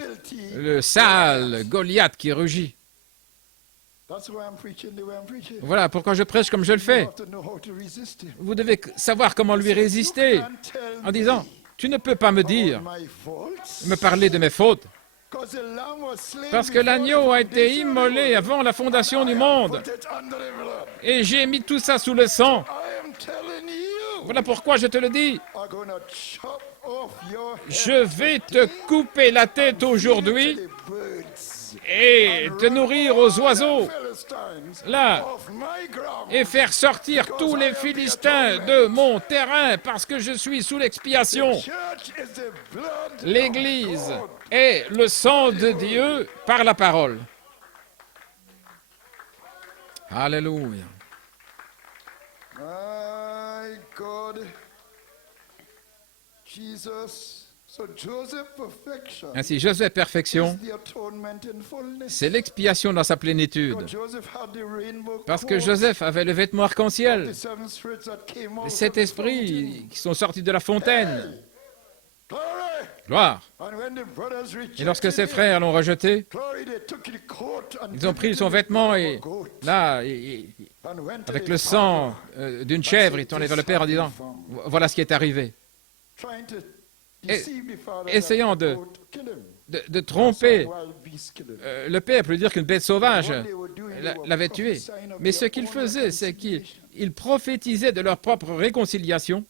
le sale Goliath qui rugit. Voilà pourquoi je prêche comme je le fais. Vous devez savoir comment lui résister en disant, tu ne peux pas me parler de mes fautes, parce que l'agneau a été immolé avant la fondation du monde. Et j'ai mis tout ça sous le sang. Voilà pourquoi je te le dis. Je vais te couper la tête aujourd'hui et te nourrir aux oiseaux, là, et faire sortir tous les Philistins de mon terrain, parce que je suis sous l'expiation. L'Église est le sang de Dieu par la parole. Alléluia. My God, Jesus. Ainsi, Joseph perfection, c'est l'expiation dans sa plénitude. Parce que Joseph avait le vêtement arc-en-ciel. Les 7 esprits qui sont sortis de la fontaine. Gloire. Et lorsque ses frères l'ont rejeté, ils ont pris son vêtement et là, avec le sang d'une chèvre, ils sont allés vers le Père en disant, voilà ce qui est arrivé. Essayant de tromper le Père, pour lui dire qu'une bête sauvage l'avait tué. Mais ce qu'il faisait, c'est qu'il prophétisait de leur propre réconciliation,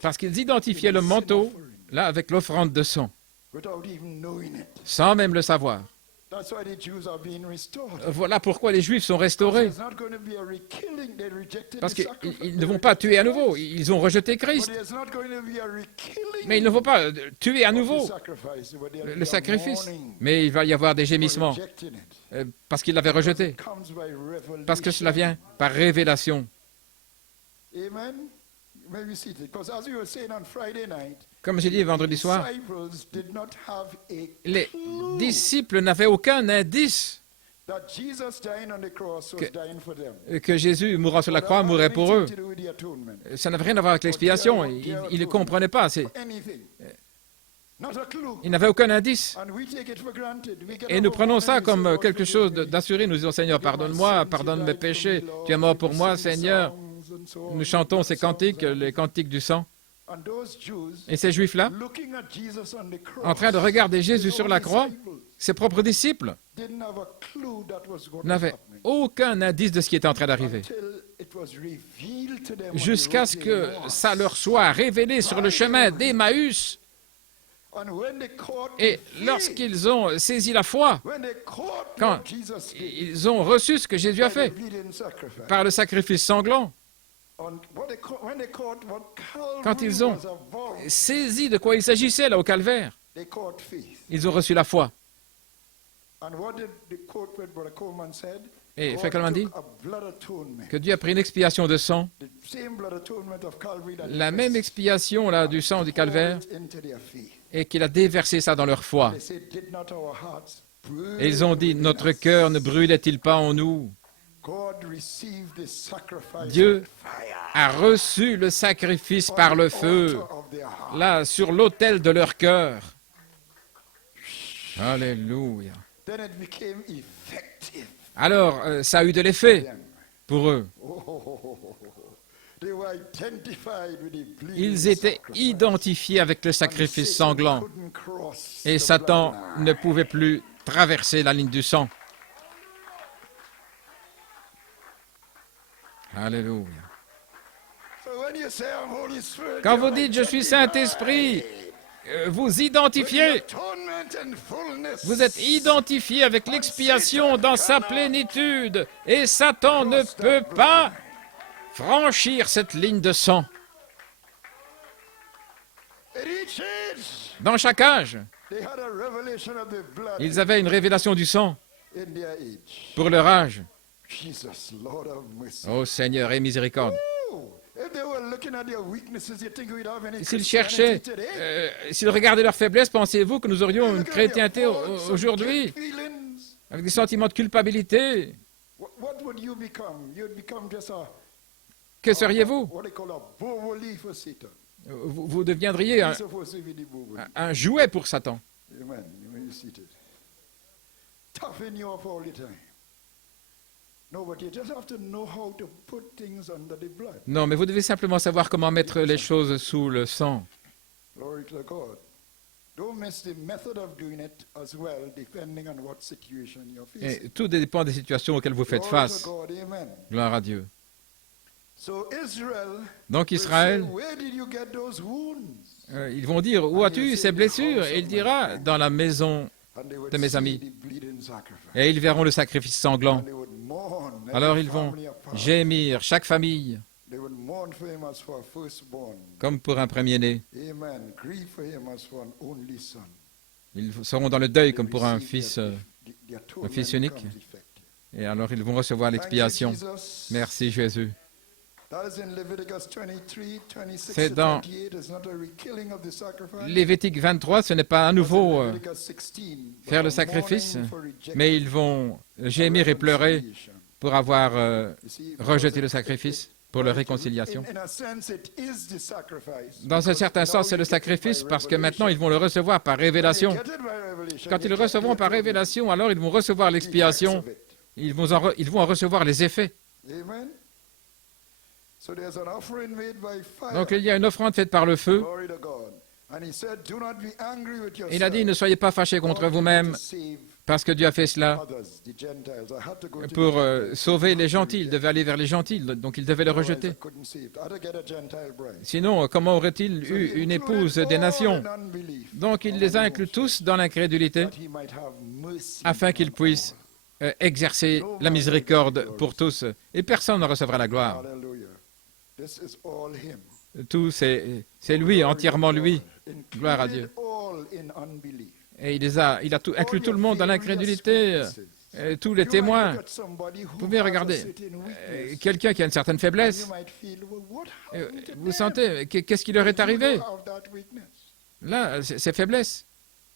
parce qu'ils identifiaient le manteau, là, avec l'offrande de sang, sans même le savoir. Voilà pourquoi les Juifs sont restaurés. Parce qu'ils ne vont pas tuer à nouveau. Ils ont rejeté Christ. Mais ils ne vont pas tuer à nouveau le sacrifice. Mais il va y avoir des gémissements parce qu'ils l'avaient rejeté. Parce que cela vient par révélation. Comme j'ai dit vendredi soir, les disciples n'avaient aucun indice que Jésus, mourant sur la croix, mourrait pour eux. Ça n'avait rien à voir avec l'expiation. Ils ne comprenaient pas. Ils n'avaient aucun indice. Et nous prenons ça comme quelque chose d'assuré. Nous disons, Seigneur, pardonne-moi, pardonne mes péchés. Tu es mort pour moi, Seigneur. Nous chantons ces cantiques, les cantiques du sang. Et ces Juifs-là, en train de regarder Jésus sur la croix, Ses propres disciples didn't have a clue that was going to n'avaient happen aucun indice de ce qui était en train d'arriver, until it was revealed to them on the jusqu'à road ce to que Emmaus. ça leur soit révélé sur le chemin d'Emmaüs. And when they caught Et the faith, lorsqu'ils ont saisi la foi, when they caught quand what Jesus did ils ont reçu ce que Jésus a by fait the bleeding sacrifice, par le sacrifice sanglant, when they caught what quand Calvary ils ont was about, saisi de quoi il s'agissait là au calvaire, they caught faith. ils ont reçu la foi. And what did the quote with Brother Coleman said? Et God Frère Coleman dit took a blood atonement, que Dieu a pris une expiation de sang, the same blood atonement of Calvary that la he même was, expiation là du sang du calvaire, poured into their faith. et qu'il a déversé ça dans leur foi. They said, did not our hearts burn Et ils ont dit, within notre us? cœur ne brûlait-il pas en nous? God received the sacrifice Dieu of fire a reçu le sacrifice par le feu, altar of their heart. là, sur l'autel de leur cœur. Alléluia. Then it became effective. Alors, ça a eu de l'effet Them. pour eux. Oh, they were identified with the bleeding Ils étaient sacrifice. identifiés avec le sacrifice Satan sanglant. couldn't cross Et the Satan bloodline. ne pouvait plus traverser la ligne du sang. Alléluia. So when you say, "I'm Holy Spirit," Quand you're vous dites « Je suis Saint-Esprit », identified vous with the identifiez, atonement and fullness. vous êtes identifié avec l'expiation dans sa plénitude. Et Satan ne peut pas franchir cette ligne de sang. At each age, Dans chaque âge, they had a revelation of the blood ils avaient une révélation du sang in their age. pour leur âge. Jesus, Lord of mercy. Ô Seigneur, aie miséricorde. Oh, if they were looking at their weaknesses, you think we'd have any S'ils Christianity cherchaient, today? s'ils regardaient leurs faiblesses, pensez-vous que nous aurions une Look at their chrétienté faults, some aujourd'hui guilt feelings. avec des sentiments de culpabilité? What would you become? You'd become just a Que seriez-vous? what they call a bowling for Satan. Vous deviendriez You're supposed to be the bowling. un jouet pour Satan. Amen. When you're seated, toughen you up all the time. No, but you just have to know how to put things under the blood. Non, mais vous devez simplement savoir comment mettre les choses sous le sang. Glory to God. Don't miss the method of doing it as well, depending on what situation you're facing. Et tout dépend des situations auxquelles vous faites Glory face. to God. Amen. Gloire à Dieu. So Israel Donc will say, Israël, where did you get those wounds? ils vont dire, où as-tu eu ces blessures? Et il dira, dans la maison And they would de mes see amis. the bleeding sacrifice. Et ils verront le sacrifice sanglant. And they would mourn every Alors ils vont family apart. gémir, chaque famille, They would mourn for him as for a firstborn. comme pour un premier-né. Amen. Grieve for him as for an only son. Ils seront dans le deuil They comme pour un receive fils. the atonement fils unique. becomes effective. Et alors ils vont recevoir Thank you, l'expiation. Jesus. Merci Jésus. That is in Leviticus 23, 26 C'est to dans 28. It's not a rekilling of the sacrifice. Lévitique 23, ce n'est pas à That's nouveau in Leviticus 16, but faire le a sacrifice, mourning for rejection, mais ils vont gémir et pleurer reconciliation. pour avoir You see, rejeté le because sacrifice, pour leur réconciliation. in a sense, it is the sacrifice, Dans un because certain now sens, c'est we le get it by sacrifice parce que maintenant ils revelation. vont le recevoir par When they révélation. get it by revelation, Quand they ils le get recevront the par atonement, révélation, alors ils vont recevoir the effects l'expiation. of it. Ils vont en recevoir les effets. Amen. So there's an offering made by fire. Donc il y a une offrande faite par le feu. Glory to God. And he said, do not be angry with yourself. Il a dit, ne soyez pas fâchés contre vous-même, To save parce que Dieu a fait cela others, the Gentiles. I had to go to pour the Gentiles. sauver les gentils. Il devait aller vers les gentils, donc il devait les Otherwise, rejeter. I couldn't save. I had to get a Gentile bride. Sinon, comment aurait-il So he eu une included épouse des all nations? in unbelief, Donc il les a inclus tous dans l'incrédulité, that he might have mercy afin qu'ils on puissent exercer la miséricorde pour tous. Et personne ne recevra la all. gloire. Hallelujah. This is all him. Tout, c'est lui, entièrement lui. Included Gloire à Dieu. all in unbelief. Et il a inclus All tout le your monde dans various l'incrédulité, weaknesses. tous les You might témoins. look at somebody who Vous pouvez has a regarder certain weakness, quelqu'un qui a une certaine and faiblesse. you might feel, well, what Euh, happened to Vous them? sentez, qu'est-ce qui leur est You arrivé? don't have that weakness. Là, ces faiblesses.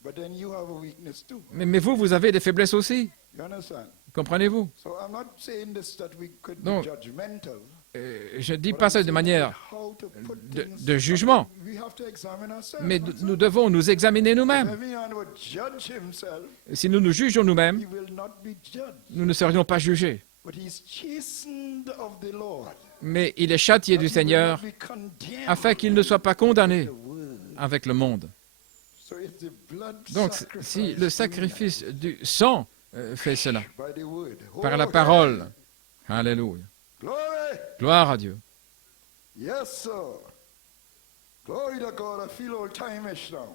But then you have a weakness too. Mais vous, vous avez des faiblesses aussi. You understand? Comprenez-vous? So I'm not saying this that we could be Donc, judgmental. Je ne dis but pas I'm ça de saying manière how to put de things- jugement, We have to examine ourselves, mais that's nous all. devons nous examiner If nous-mêmes. every man would judge himself, Si nous nous jugeons nous-mêmes, he will not be judged. nous ne serions pas jugés. But he's chastened of the Lord, Mais il est châtié that du he will Seigneur not be condemned afin qu'il ne soit pas condamné with the world. avec le monde. So So it's the blood Donc, sacrifice si le sacrifice du sang fait cela, by the word. par la Oh, parole, alléluia, glory. gloire à Dieu. Yes, sir. Glory to God. I feel old time-ish now.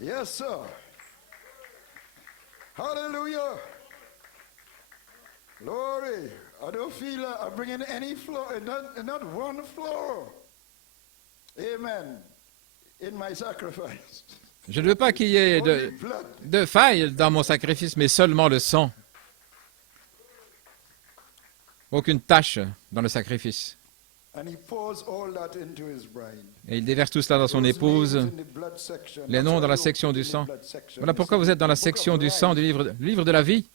Yes, sir. Hallelujah. Glory. I don't feel like I'm bringing any floor, not one floor. Amen. In my sacrifice. Je ne veux pas qu'il y ait Only blood. de faille dans mon sacrifice, mais seulement le sang. Aucune tache dans le sacrifice. And he pours all that into his bride. Et il déverse tout cela dans son Those épouse, names in the blood section. les That's noms why dans la you section put du in the sang. blood section. Voilà pourquoi vous êtes dans la section du sang du livre de la vie.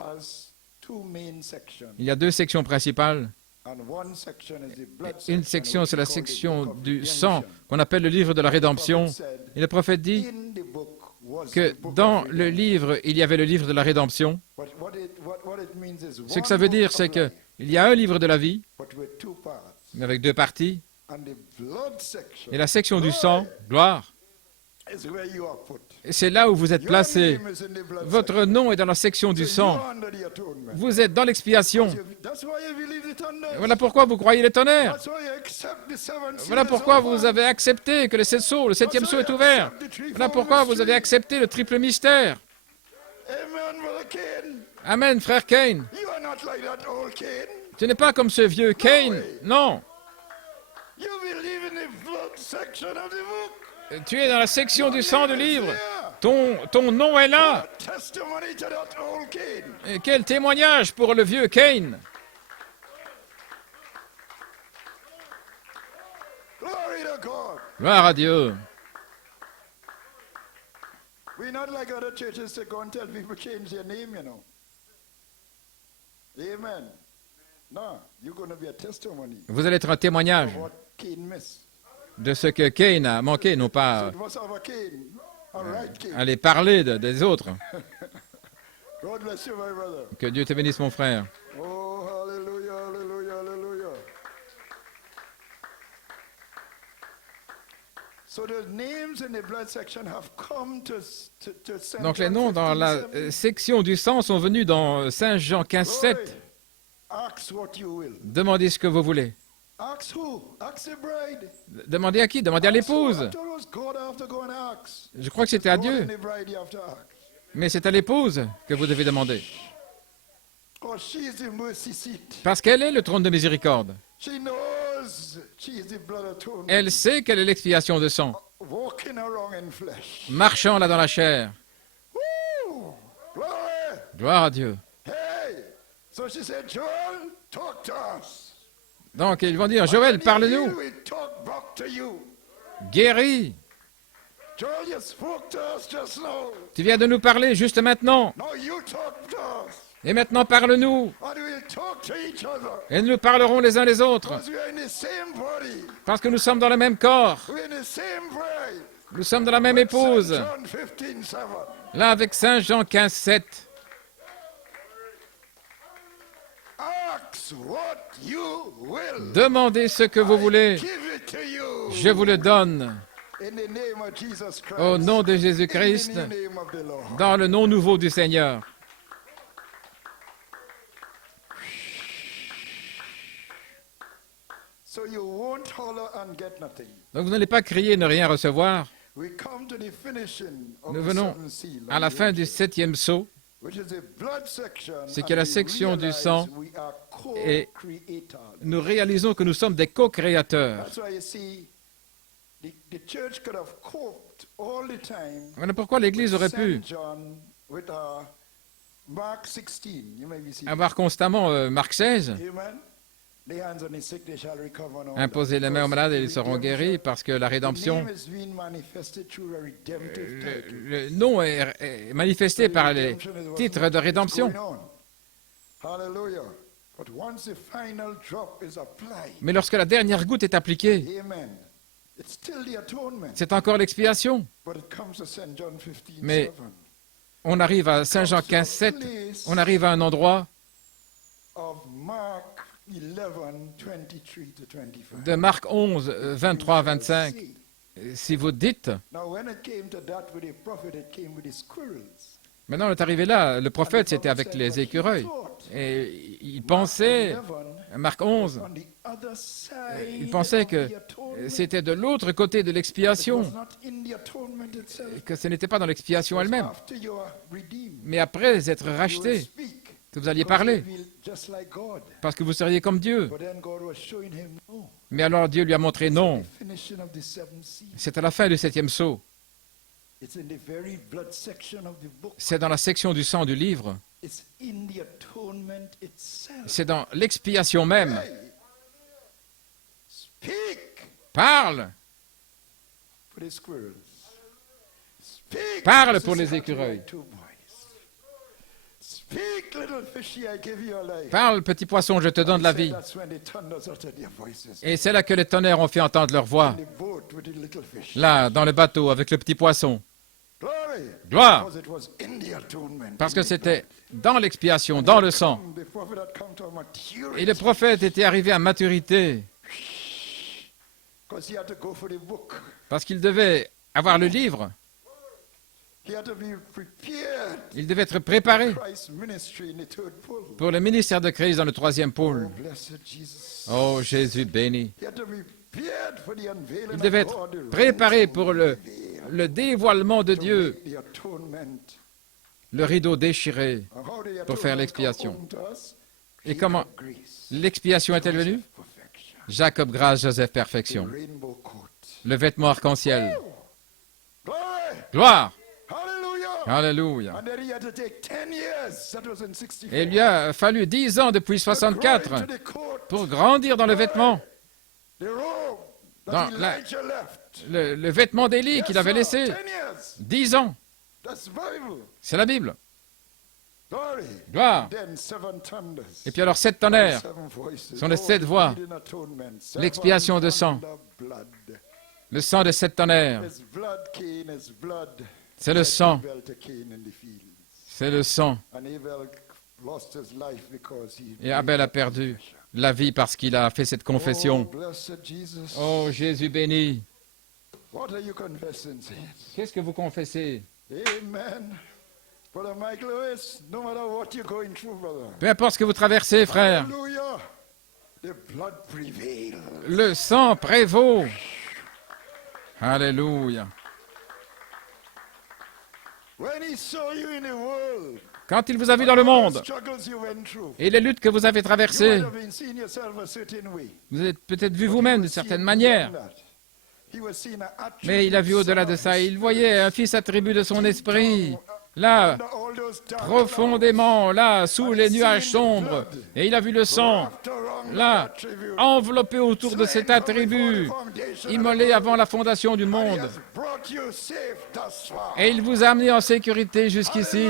Has two main sections. Il y a deux sections principales. And one section is the blood Une section, section, which c'est we la call the section book of du redemption. sang, qu'on appelle le livre de la rédemption. The prophet said, Et le prophète dit in the book was que the book dans of le redemption. livre, il y avait le livre de la rédemption. What it means is Ce que one ça veut book dire, of c'est life, qu'il y a un livre de la vie, but with two parts. mais avec deux parties. And the blood section Et la section du sang, gloire, is where you are put. et c'est là où vous êtes Your placé. name is in the blood Votre section. nom est dans la section du So sang. you're under the atonement. Vous êtes dans l'expiation. That's why you believe the thunder. Voilà pourquoi vous croyez les tonnerres. That's why you accept the seven Voilà seals pourquoi of vous God. avez accepté que le septième sceau est ouvert. Voilà pourquoi vous avez accepté le triple mystère. Amen, Brother Cain. Amen, frère Cain. You are not like that old Cain. Tu n'es pas comme ce vieux Cain. Non. You believe in the blood section of the book. Tu es dans la section du sang du Your name is livre. there. Ton nom est là. A testimony to that old Cain. Et quel témoignage pour le vieux Cain. Glory to God. Gloire à Dieu. We're not like other churches to go and tell people change their name, you know. Amen. No, you're going to be a testimony Vous allez être un témoignage of what Cain missed. de ce que Cain a manqué, non So pas it must have a Cain, a right Cain. aller parler des autres. God bless you, my brother. Que Dieu te bénisse, mon frère. Oh, hallelujah, hallelujah, hallelujah. So the names in the blood section have come to St. Donc les John noms dans la 15:7. section du sang sont venus dans Saint Jean 15,7. Glory. Ask what you will. Demandez ce que vous voulez. Ask who? Ask the bride. Demandez à qui? Demandez à I l'épouse. thought it was God I have to go and ask. Je crois que c'était à God Dieu, and the bride you have to ask. mais c'est à l'épouse que vous devez demander. Oh, she is the mercy seat. Parce qu'elle est le trône de miséricorde. She knows she is the blood atonement. Elle sait quelle est l'expiation de sang, Walking around in flesh. marchant là dans la chair. Woo! Glory! Gloire à Dieu. Hey! So she said, Joel, talk to us. Donc ils vont dire, Joël, parle-nous. We talk back to you. Guéris. Joel, you spoke to us just now. Tu viens de nous parler juste maintenant. Now you talk to us. Et maintenant, parle-nous. And we'll talk to each other. Et nous parlerons les uns les autres. Because we are in the same body. Parce que nous sommes dans le même corps. We're in the same bride. Nous sommes dans la même épouse. St. John 15:7. Là, avec Saint Jean 15,7. Ask what you will. Demandez ce que vous voulez. Give it to you. Je vous le donne. In the name of Jesus Christ. Au nom de In Jésus-Christ, the name of the Lord. dans le nom nouveau du Seigneur. So you won't holler and get nothing. Donc vous n'allez pas crier et ne rien recevoir. We come to the finishing of Nous the venons seventh seal. à la fin du septième sceau. Which is the blood section, C'est and que la we section du realize sang we are et co-creators. nous réalisons que nous sommes des co-créateurs. That's why you see, the church could have coped all the time. Voilà pourquoi l'Église aurait St. pu John with Mark 16. You may be seated. avoir constamment Marc 16, Amen. Lay hands on the sick, they shall recover and all imposer that. les mains aux malades et ils Because seront guéris, parce que la the rédemption, name is being manifested through a redemptive title. le nom est manifesté par les titres de rédemption. Hallelujah. But once the final drop is applied, Mais lorsque la dernière goutte est appliquée, amen. It's still the atonement. c'est encore l'expiation. But it comes to St. John 15:7. Mais on arrive à Saint Jean 15,7, on arrive à un endroit Of Mark 11, 23 to 25. de Marc 11, 23, 25. Si vous dites, Now, when it came to that with the prophet, it came with the squirrels. maintenant on est arrivé là, le prophète c'était avec said, les but he écureuils. thought, Et il pensait, 11, Marc 11, on the other side il pensait of que the atonement. c'était de l'autre côté de It l'expiation, was not in the atonement itself. que ce n'était pas dans l'expiation It was elle-même. after you are redeemed. Mais après être You will racheté, speak, que vous alliez because parler, you will just like God. parce que vous seriez comme Dieu. But then God was showing him, no. Mais alors Dieu lui a montré non. The finishing of the seventh seal. C'est à la fin du 7e sceau. It's in the very blood section of the book. C'est dans la section du sang du livre. It's in the atonement itself. C'est dans l'expiation même. Hey, speak Parle, for the squirrels. Speak. Parle this pour is les how to écureuils. write two boys. Speak, little fishy, I give you a life. parle, petit poisson, je te donne la vie. That's when the thunders uttered their voices. Et c'est là que les tonnerres ont fait entendre leur voix. In the boat with the little fish. Là, dans le bateau, avec le petit poisson. Glory. Gloire. Because it was in the atonement. Parce que c'était dans l'expiation, dans le sang. The prophet had come to a maturity. Et le prophète était arrivé à maturité, Because he had to go for the book. parce qu'il devait avoir le livre. He had to be prepared. Il devait être préparé Christ's ministry in the third pull. pour le ministère de Christ dans le 3e pôle. Oh, blessed Jesus. Oh, Jésus béni. He had to be prepared for the unveiling Il devait of être God, the préparé ransom pour of le the veil, dévoilement de to Dieu, make the atonement. le rideau déchiré. And how the Pour faire atonement l'expiation. come home to us? Et comment Jacob grace, l'expiation est-elle venue? perfection, Jacob grâce, Joseph the perfection. rainbow coat. Le vêtement arc-en-ciel. Glory! Gloire! Hallelujah! Alléluia! And then he had to take 10 years. That was in 64. Et il lui a fallu 10 ans depuis To 64 grow into the coat, pour grandir dans le vêtement, the robe that dans la- Elijah left. le vêtement d'Élie qu'il avait Yes, sir, laissé. 10 years. 10 ans. That's Bible. C'est la Bible. Glory. Gloire. Then 7 thunders. Et puis alors 7 tonnerres. Seven voices. sont les Oh, 7 voix. the atonement. L'expiation de sang. Seven blood. Le sang de 7 tonnerres. His blood, Cain, his blood. C'est le sang. Abel to Cain in the fields. C'est le sang. And Abel lost his life because he. Et Abel a perdu la vie parce qu'il a fait cette Oh, confession. blessed Jesus. Oh Jésus béni. What are you confessing, saints? Qu'est-ce que vous confessez? Amen. Brother Mike Lewis, no matter what you're going through, brother. Peu importe ce que vous traversez, frère. Hallelujah. The blood prevails. Le sang prévaut. Alléluia. When he saw you in the world, Quand il vous a vu dans le monde struggles you went through, et les luttes que vous avez you traversées, might have been seeing yourself a certain way. vous êtes peut-être vu But vous-même he d'une was certaine seeing manière. beyond that. He was seeing an attribute, Mais il a vu au-delà de ça. Il voyait un fils attribut de son esprit, là, under all those dark profondément, là, sous les nuages sombres. Et il a vu le sang, wrapped around là, that attribute, enveloppé autour de cet slain from before attribut, the foundation of immolé the avant world. la fondation du And he monde. has brought you safe thus far. Et il vous a amené en sécurité jusqu'ici.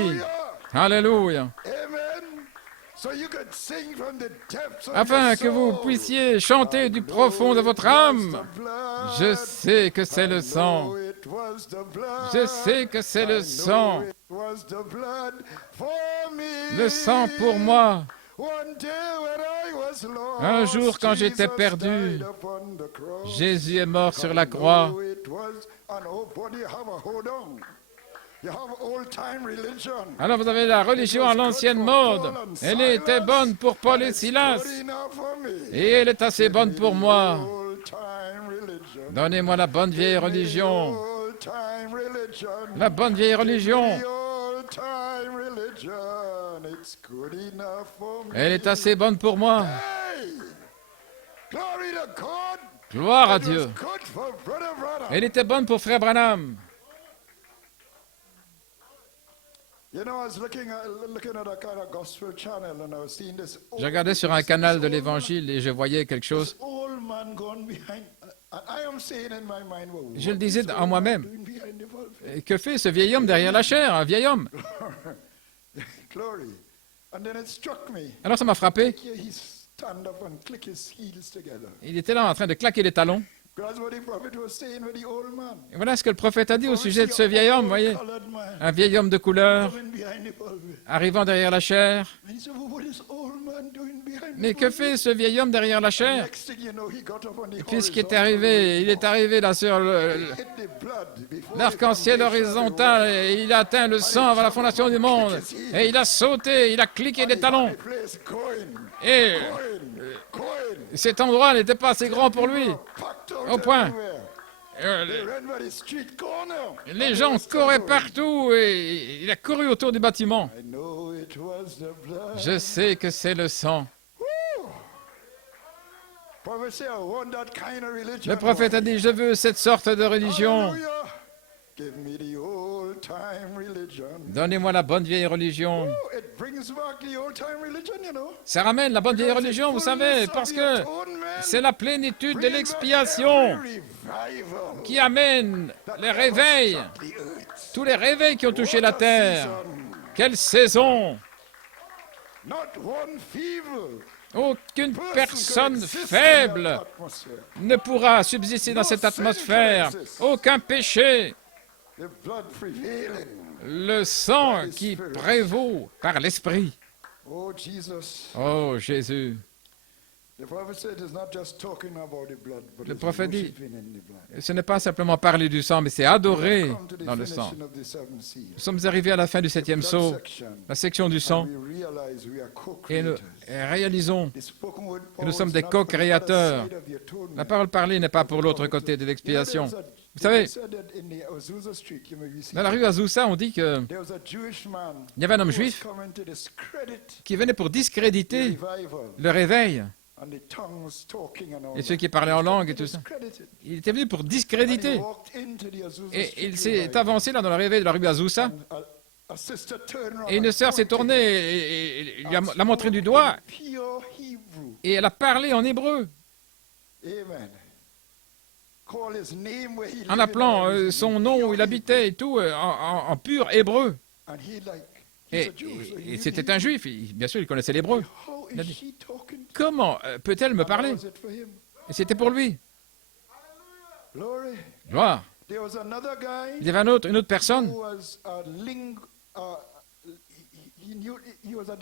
Hallelujah. Alléluia. Amen. So you could sing from the depths of Afin your que vous soul. puissiez chanter du profond de votre âme. Je sais que c'est le sang. Je sais que c'est le sang. Le sang pour moi. Un jour, quand j'étais perdu, Jésus est mort sur la croix. Alors vous avez la religion à l'ancienne mode. Elle était bonne pour Paul et Silas. Et elle est assez bonne pour moi. Donnez-moi la bonne vieille religion. La bonne vieille religion. Elle est assez bonne pour moi. Gloire à Dieu. Elle était bonne pour frère Branham. Je regardais sur un canal de l'évangile et je voyais quelque chose. Je le disais en moi-même. Et que fait ce vieil homme derrière la chair, un vieil homme? Alors ça m'a frappé. Il était là en train de claquer les talons. That's what the prophet was saying with the old man. Et voilà ce que le prophète a dit au sujet de ce vieil homme, vous voyez, Colored man un vieil homme de couleur coming behind the pulpit. arrivant derrière la chair. And he said, well, what is old man doing behind Mais the que pulpit? fait ce vieil homme derrière la chair? Next thing you know, he got up on the Puis ce qui est horizontal arrivé, il way. est arrivé là sur Hit the blood before the l'arc-en-ciel foundation of the horizontal world. et il a atteint le sang avant la fondation du monde. Et il a sauté, il a cliqué des talons. The place going, Et going. cet endroit n'était pas assez grand pour lui. Packed out Au point. everywhere. Euh, They ran by the street corner. Les gens couraient partout et il a couru autour du bâtiment. I know it was the blood. Je sais que c'est le sang. Woo! Prophet said, I want that kind of religion. Le prophète a dit, je veux cette sorte de religion. Hallelujah. Give me the old time religion. Donnez-moi la bonne vieille religion. Oh, it brings back the old time religion, you know. Ça ramène la bonne vieille religion, vous savez, parce que c'est la plénitude de l'expiation qui amène les réveils, tous les réveils qui ont touché la terre. Quelle saison! Not one feeble Aucune person personne could exist in faible that atmosphere. ne pourra subsister dans cette atmosphère. Aucun péché. The blood prevailing. Le sang qui prévaut par l'Esprit. Oh, Jesus. Oh Jésus. The prophet said it's not just talking about the blood, but Le it's prophète dit, worshiping in the blood. ce n'est pas simplement parler du sang, mais c'est adorer Come to the dans le sang. finishing of the seventh seal. Nous sommes arrivés à la fin du septième Blood sceau, section. la section du sang, And we realize we are et nous co-creators. réalisons The spoken word que nous sommes power des is not for the other co-créateurs. side of the atonement. La parole parlée n'est pas pour l'autre côté de l'expiation. You know, Vous savez, they said that in the Azusa Street, you may be dans la rue Azusa, on dit qu'il there was a Jewish man y avait un homme who was juif coming to discredit qui venait pour the discréditer revival le réveil and the tongues talking and all et ceux that. qui parlaient en langue et tout ça. Discredited. Il était venu pour And he discréditer. walked into the Azusa Et Street il s'est revival. avancé là dans le réveil de la rue Azusa. And a sister turned around Et une and sœur s'est pointed tournée et lui and l'a montré du spoke doigt. in pure Hebrew. Et elle a parlé en hébreu, Amen. Call his name where he en lived appelant in son nom où il habitait et tout, en pur hébreu. And he like, he's Et, a Jew, so he et knew c'était Hebrew. un juif, bien sûr il connaissait l'hébreu. How Il a is dit, she talking to comment peut-elle me And how parler? was it for him? Et c'était pour lui. Glory. Gloire. There was another guy Il y avait une autre personne. who was a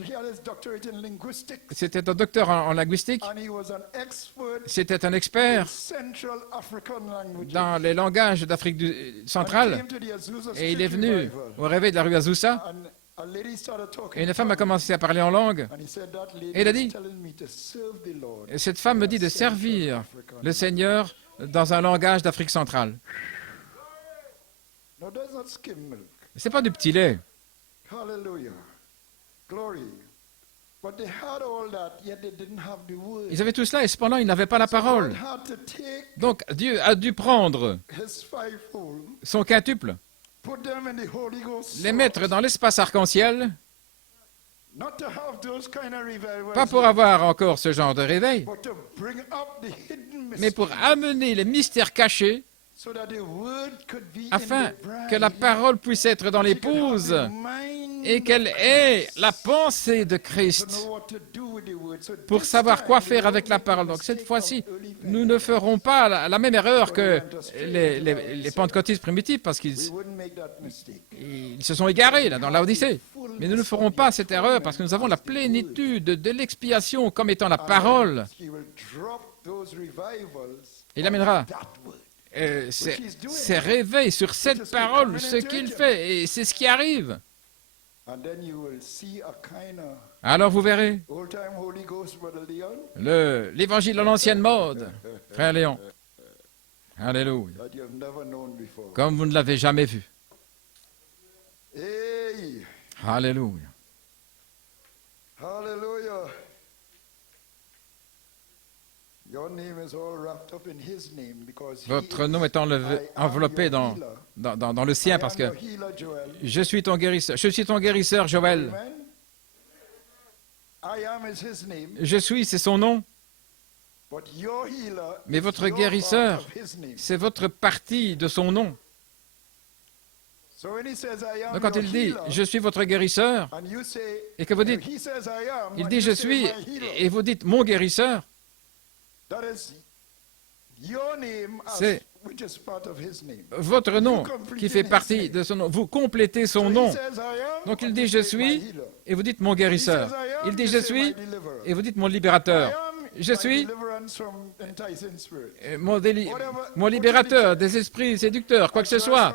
he had his doctorate in linguistics, C'était un docteur en linguistique. and he was an expert C'était un in expert Central African languages. dans les langages d'Afrique And he centrale. came to the Azusa Et il est Street venu revival, au réveil de la rue Azusa. and a lady started talking Et une femme a tongues. commencé à parler en langue. And he said, that lady Et il a was dit, telling me to serve the Lord et cette femme me dit de servir le Seigneur dans un langage d'Afrique centrale. No, that's not skim milk. C'est pas du petit lait. Hallelujah. Glory. But they had all that, yet they didn't have the word. Ils avaient tout cela et cependant ils n'avaient pas la parole. God had to take Donc Dieu a dû prendre his fivefold, son quintuple, put them in the Holy Ghost, les mettre dans l'espace arc-en-ciel, not to have those kind of revivals, pas pour avoir encore ce genre de réveil, but to bring up the hidden mais pour mysteries, amener les mystères cachés so that the word could be afin in the bride, que la parole puisse être dans she could have l'épouse the mind et qu'elle of ait Christ, la pensée de to Christ know what to do with the word. So pour this savoir time, quoi they faire avec won't la make the parole. Donc cette mistake fois-ci, of early nous ne ferons pas la même erreur que les pentecôtistes primitifs parce qu'ils We wouldn't make that mistake. ils se sont égarés là dans l'Odyssée. Mais nous ne ferons pas cette erreur parce que nous avons la plénitude de l'expiation comme étant la parole. He will drop those revivals Il amènera that word. ces réveils sur cette parole, ce qu'il fait, et c'est ce qui arrive. And then you will see a kind of Alors vous verrez old-time Holy Ghost, Brother Leon, l'évangile de l'ancienne mode, frère Léon. Alléluia. that you have never known before. Comme vous ne l'avez jamais vu. Hey, Alléluia. hallelujah. Your name is all wrapped up in his name because he Votre is- nom est I am enveloppé your dans, healer. dans le I sien am parce your que healer, Joel. je suis ton guérisseur, Joël. Amen. I am is his name, Je suis, c'est son nom. but your healer Mais is votre your guérisseur, part of his name. c'est votre partie de son nom. So when he says, I am Donc quand your il dit healer, je suis votre guérisseur and you say, et que vous dites he says, I am, il and dit you je say, suis my healer, et vous dites mon guérisseur, that is Your name, C'est which is part of his name. votre nom qui fait partie de son nom. Vous complétez son nom. He says, I am, Donc il and dit you je say, my suis, healer. et vous dites mon guérisseur. Il dit je suis, et vous dites mon libérateur. Je suis mon libérateur des esprits séducteurs, quoi que ce soit,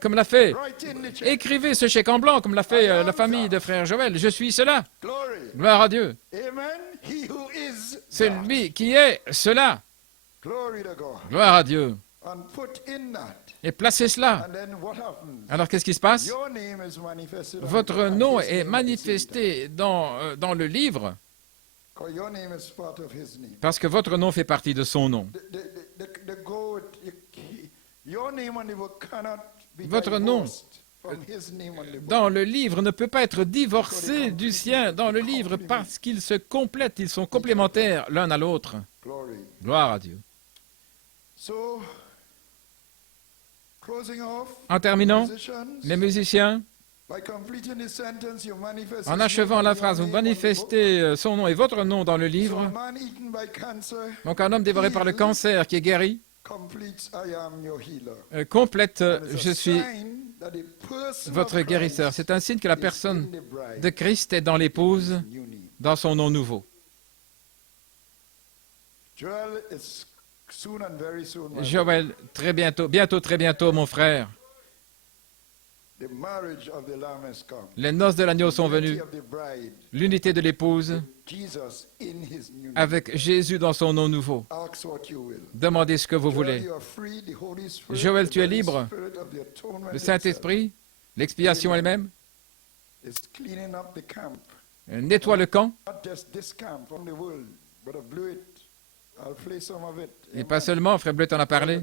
comme l'a fait. Écrivez ce chèque en blanc, comme l'a fait la famille de frère Joël. Je suis cela. Gloire à Dieu. C'est lui qui est cela. Gloire à Dieu. Et placez cela. Alors qu'est-ce qui se passe? Votre nom est manifesté dans le livre parce que votre nom fait partie de son nom. Votre nom dans le livre ne peut pas être divorcé du sien dans le livre parce qu'ils se complètent, ils sont complémentaires l'un à l'autre. Gloire à Dieu. En terminant, les musiciens, en achevant la phrase, vous manifestez son nom et votre nom dans le livre. Donc un homme dévoré par le cancer qui est guéri complète « Je suis votre guérisseur ». C'est un signe que la personne de Christ est dans l'épouse, dans son nom nouveau. Joël, très bientôt, très bientôt, mon frère. Les noces de l'agneau sont venues, l'unité de l'épouse, avec Jésus dans son nom nouveau. Demandez ce que vous voulez. Joël, tu es libre. Le Saint-Esprit, l'expiation elle-même, nettoie le camp. Et pas seulement, frère Bleuet en a parlé.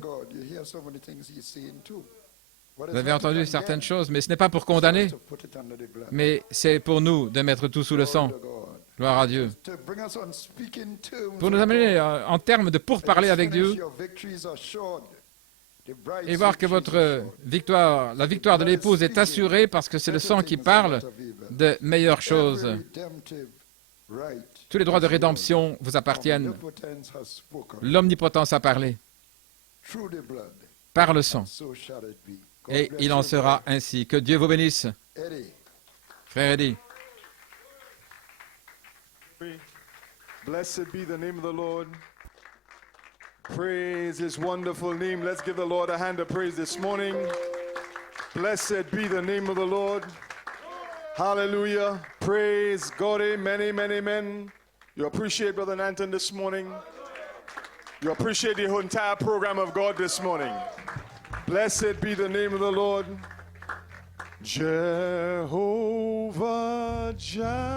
Vous avez entendu certaines choses, mais ce n'est pas pour condamner, mais c'est pour nous de mettre tout sous le sang. Gloire à Dieu. Pour nous amener en termes de pourparler avec Dieu et voir que votre victoire, la victoire de l'épouse est assurée parce que c'est le sang qui parle de meilleures choses. Tous les droits de rédemption vous appartiennent. L'omnipotence a parlé par le sang. Et il en sera ainsi. Que Dieu vous bénisse. Frère Eddie. Blessed be the name of the Lord. Praise his wonderful name. Let's give the Lord a hand of praise this morning. Blessed be the name of the Lord. Hallelujah. Praise God. Amen, amen, amen. You appreciate Brother Nanton this morning. You appreciate the entire program of God this morning. Blessed be the name of the Lord. Jehovah Jireh,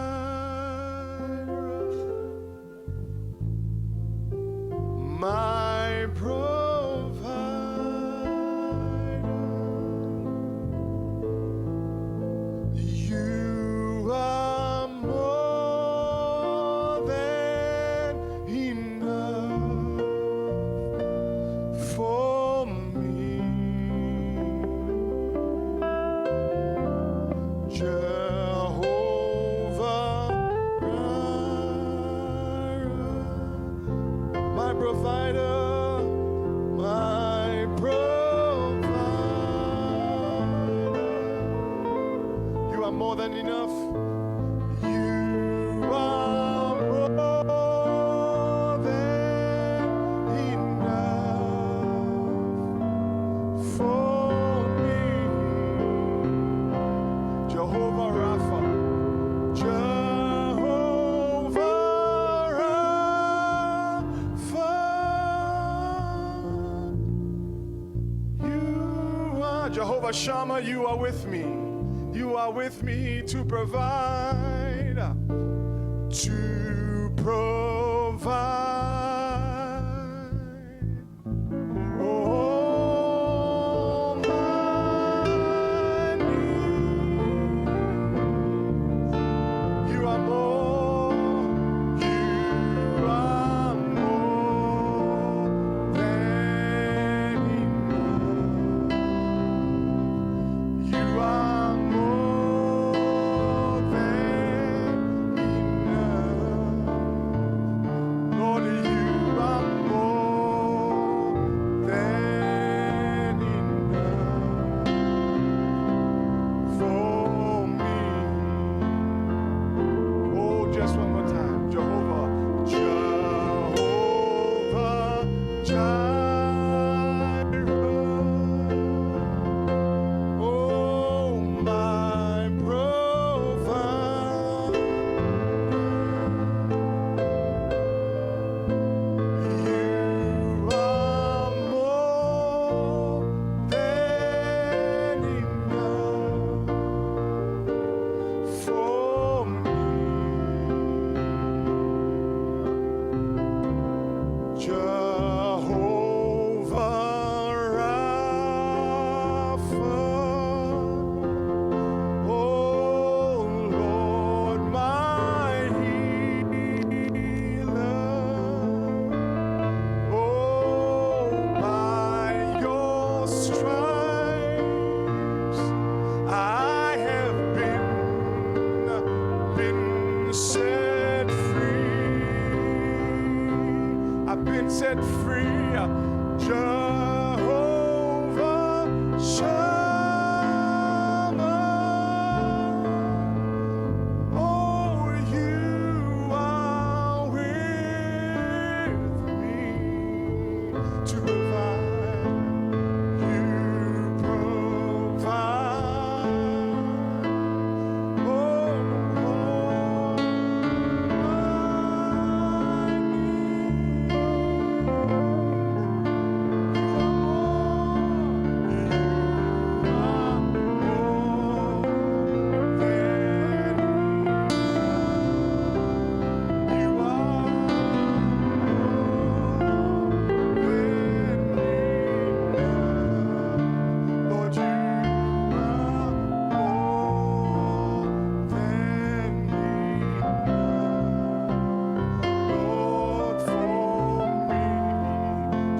my provider. You are more than enough for me. Jehovah Jireh, my provider, my provider. You are more than enough. You are more than enough for me. Jehovah Rapha, Jehovah Rapha, you are Jehovah Shammah, you are with me. You are with me to provide, to provide. Oh, my needs. You are more than enough. You are more than enough. and set free. Jehovah Shammah. Oh, you are with me to provide. You provide. Oh,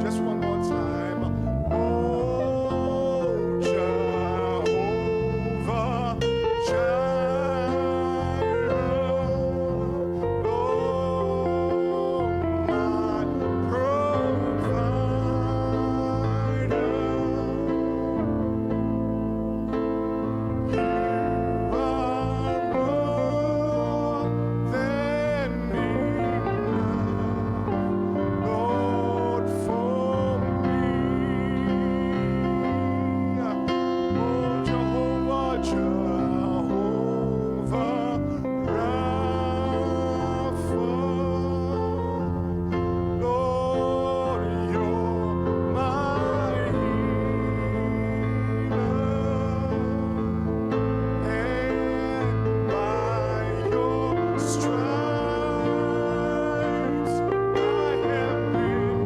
just one more time. Oh, Jehovah Jireh, Lord, my provider. You are more than enough, Lord, for me. Oh, Jehovah, Jehovah Rapha, Lord, you're my healer. And by your stripes I have been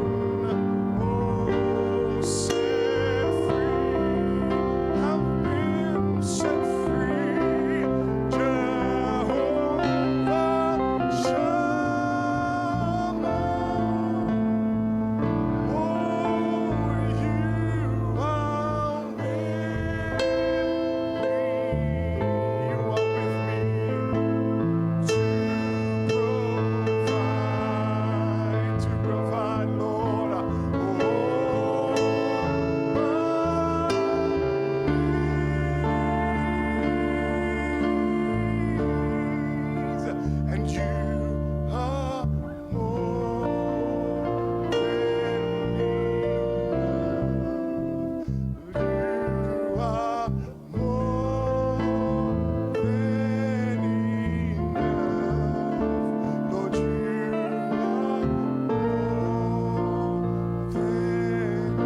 set free. I've been set free. Jehovah Shammah. Oh, you are with me. You are with me to provide, Lord. And you are more than enough. You are more than enough. Lord, you are more than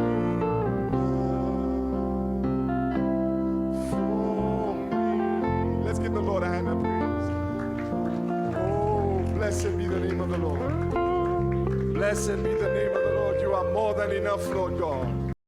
enough for me. Let's give the Lord a hand of praise. Oh, blessed be the name of the Lord. Blessed be the name of the Lord. You are more than enough, Lord God.